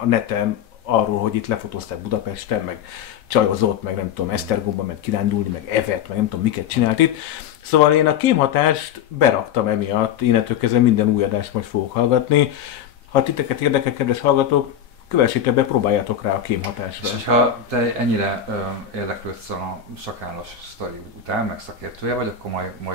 a neten arról, hogy itt lefotózták Budapesten, meg csajozott, meg nem tudom, Esztergomban ment kirándulni, meg evett, meg nem tudom, miket csinált itt. Szóval én a Kémhatást beraktam emiatt, innentől kezdve minden új adást majd fogok hallgatni. Ha titeket érdekel, kedves hallgatók, kövessétek be, próbáljátok rá a Kémhatásra. És ha te ennyire érdeklődsz a Sakálos sztori után, meg szakértője vagy, akkor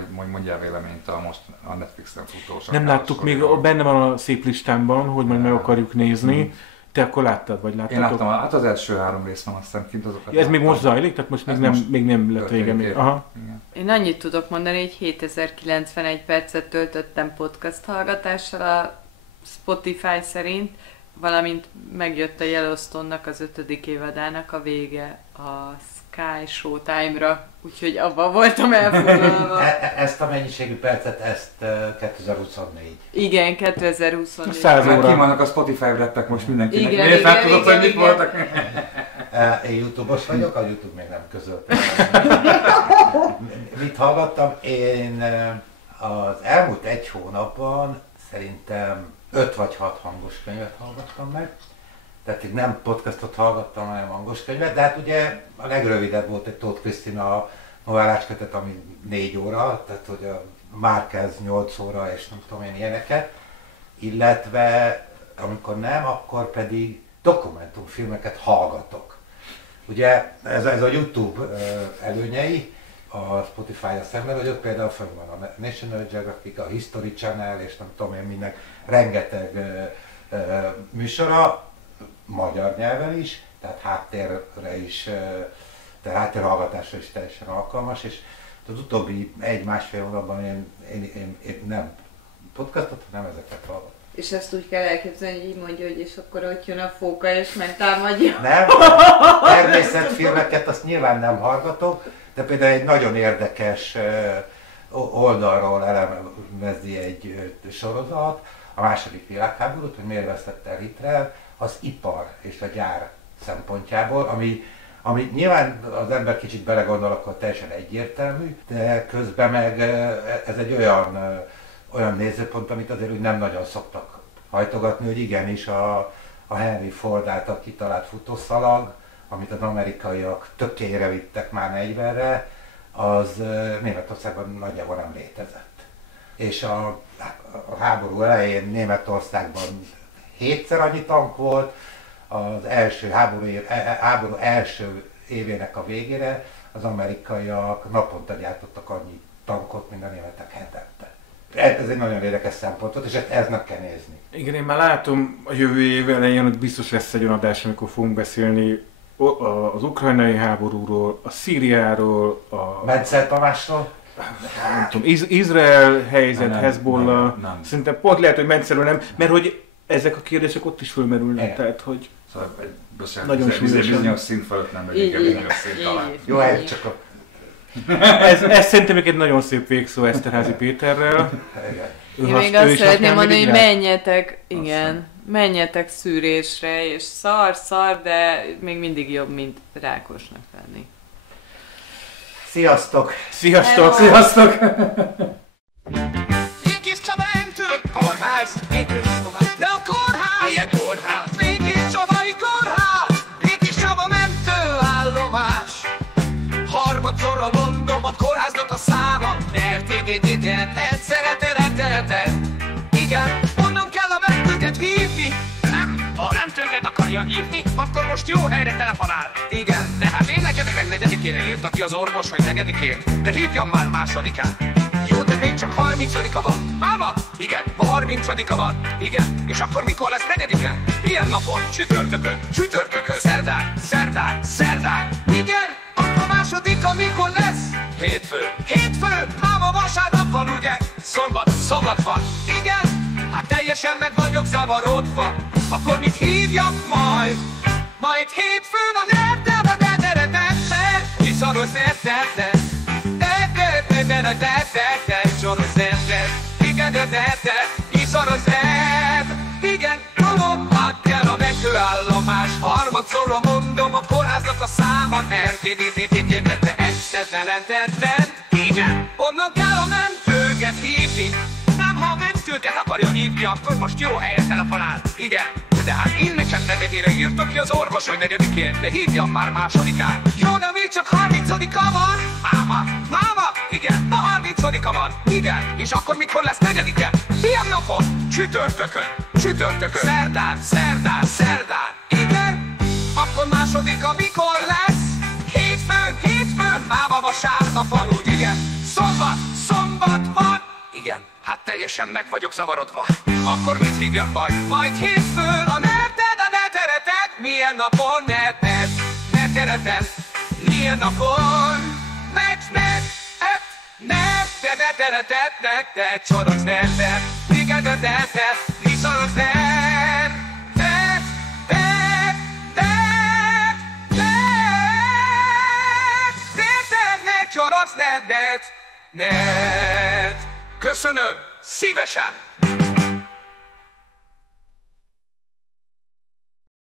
majd mondjál véleményt a Netflixen futó Sakálos. Nem láttuk még, benne van a szép listámban, hogy majd meg akarjuk nézni. Te akkor láttad, vagy láttatok? Én láttam, hát az első 3 rész van, aztán kint azokat. Ja, ez még most zajlik? Tehát most még nem lett vége még. Aha. Én annyit tudok mondani, hogy 7091 percet töltöttem podcast hallgatással a Spotify szerint, valamint megjött a Yellowstone-nak az 5. évadának a vége a Sky Showtime-ra, úgyhogy abban voltam elfoglalva. Ezt a mennyiségű percet, ezt 2024. Igen, 2024. 100 óra. Kivannak a Spotify rappek most mindenkinek. Igen, tudod, hogy mit voltak? Én YouTube-os vagyok, a YouTube még nem közölt. Mit hallgattam? Én az elmúlt 1 hónapban szerintem 5 vagy 6 hangos könyvet hallgattam meg. Tehát így nem podcastot hallgattam, hanem hangos könyvet, de hát ugye a legrövidebb volt egy Tóth Krisztina novellácskötet, ami 4 óra, tehát hogy a Márquez 8 óra és nem tudom én ilyeneket, illetve amikor nem, akkor pedig dokumentumfilmeket hallgatok. Ugye ez a YouTube előnyei, a Spotify-ra szemben, hogy ott például fönn van a National Geographic, a History Channel és nem tudom én mindenek, rengeteg műsora, magyar nyelven is, tehát háttérre is, tehát háttérhallgatásra is teljesen alkalmas, és az utóbbi 1-1,5 hónapban én nem podcastot, hanem ezeket hallgatom. És ezt úgy kell elképzelni, hogy így mondja, hogy és akkor ott jön a fóka és megtámadja. Nem, természetfilmeket azt nyilván nem hallgatok, de például egy nagyon érdekes oldalról elemezi egy sorozat, a második világháborút, hogy miért vesztette el Hitler, az ipar és a gyár szempontjából, ami nyilván az ember kicsit belegondol, akkor teljesen egyértelmű, de közben meg ez egy olyan nézőpont, amit azért úgy nem nagyon szoktak hajtogatni, hogy igenis a Henry Ford által kitalált futószalag, amit az amerikaiak tökére vittek már 40-re, az Németországban nagyjából nem létezett. És a háború elején Németországban 7-szer annyi tank volt, az első háború első évének a végére az amerikaiak naponta gyártottak annyi tankot, mint a németek hetente. Ez egy nagyon érdekes szempontot, és ezt meg kell nézni. Igen, én már látom a jövő év elején, hogy biztos lesz egy olyan adás, amikor fogunk beszélni az ukrajnai háborúról, a Szíriáról, a... Mentszer Tamásról? Nem tudom, Izrael helyzet, Hezbollah, szerintem pont lehet, hogy Mentszerről nem, mert hogy ezek a kérdések ott is fölmerülnek, tehát hogy... Szóval nagyon bizonyos szint fölött nem megyünk el bizonyos szint alá. Jó, ez csak a... Ez szerintem egy nagyon szép végszó Eszterházy Péterrel. Én még azt szeretném mondani, hogy menjetek szűrésre, és szar, de még mindig jobb, mint rákosnak lenni. Sziasztok! Sziasztok! Hello. Sziasztok! Mégis Csaba mentő, kórház, mégis Csaba, de a kórház, milyen kórház? Mégis Csabai kórház, mégis Csaba mentő. mondom, a kórháznak a száma. RTVD-et szeretelet. Igen, onnan kell a mentőket hívni. Nem, ha mentőket akarja hívni, akkor most jó helyre telefonál. Igen, de hát én neked meg negyedikére írta ki az orvos, hogy negyedikén. De hívjam már másodikán. Jó, de még csak 30-a van. Máma? Igen, ma 30-a van. Igen, és akkor mikor lesz negyediken? Ilyen napon, csütörtökön, szerdán. Igen, akkor másodika mikor lesz? Hétfő, máma vasárnap van ugye? Szombat van. Igen, hát teljesen meg vagyok zavarodva. Akkor mit hívjak majd? Majd hétfőn a Viszont igen, tudom, hát kell a mentőállomás. Harmadszorra mondom, a kórháznak a száma. RTVD-et igen, onnan kell a mentőket hívni. Nem, ha a mentőket akarja hívni, akkor most jó helyen telefonál. Igen, de hát én nekem negyedére írtak ki az orvos, hogy negyedikén. De hívjam már másodikán. Jó, de még csak 30-a van. Máma, igen, ma 30-a van. Igen, és akkor mikor lesz negyedike? Ilyen napon? Csütörtökön. Szerdán. Igen, akkor másodika mikor lesz? Hétfőn, máma vasárnap van, úgy igen. Szombat van. Igen, hát teljesen meg vagyok zavarodva. Akkor mit hívjak majd hétfőn a neteretet. Milyen napon neteretet? Milyen napon neteretet csorogsz netet. Igen, viszont csorogsz net. Köszönöm, szívesen!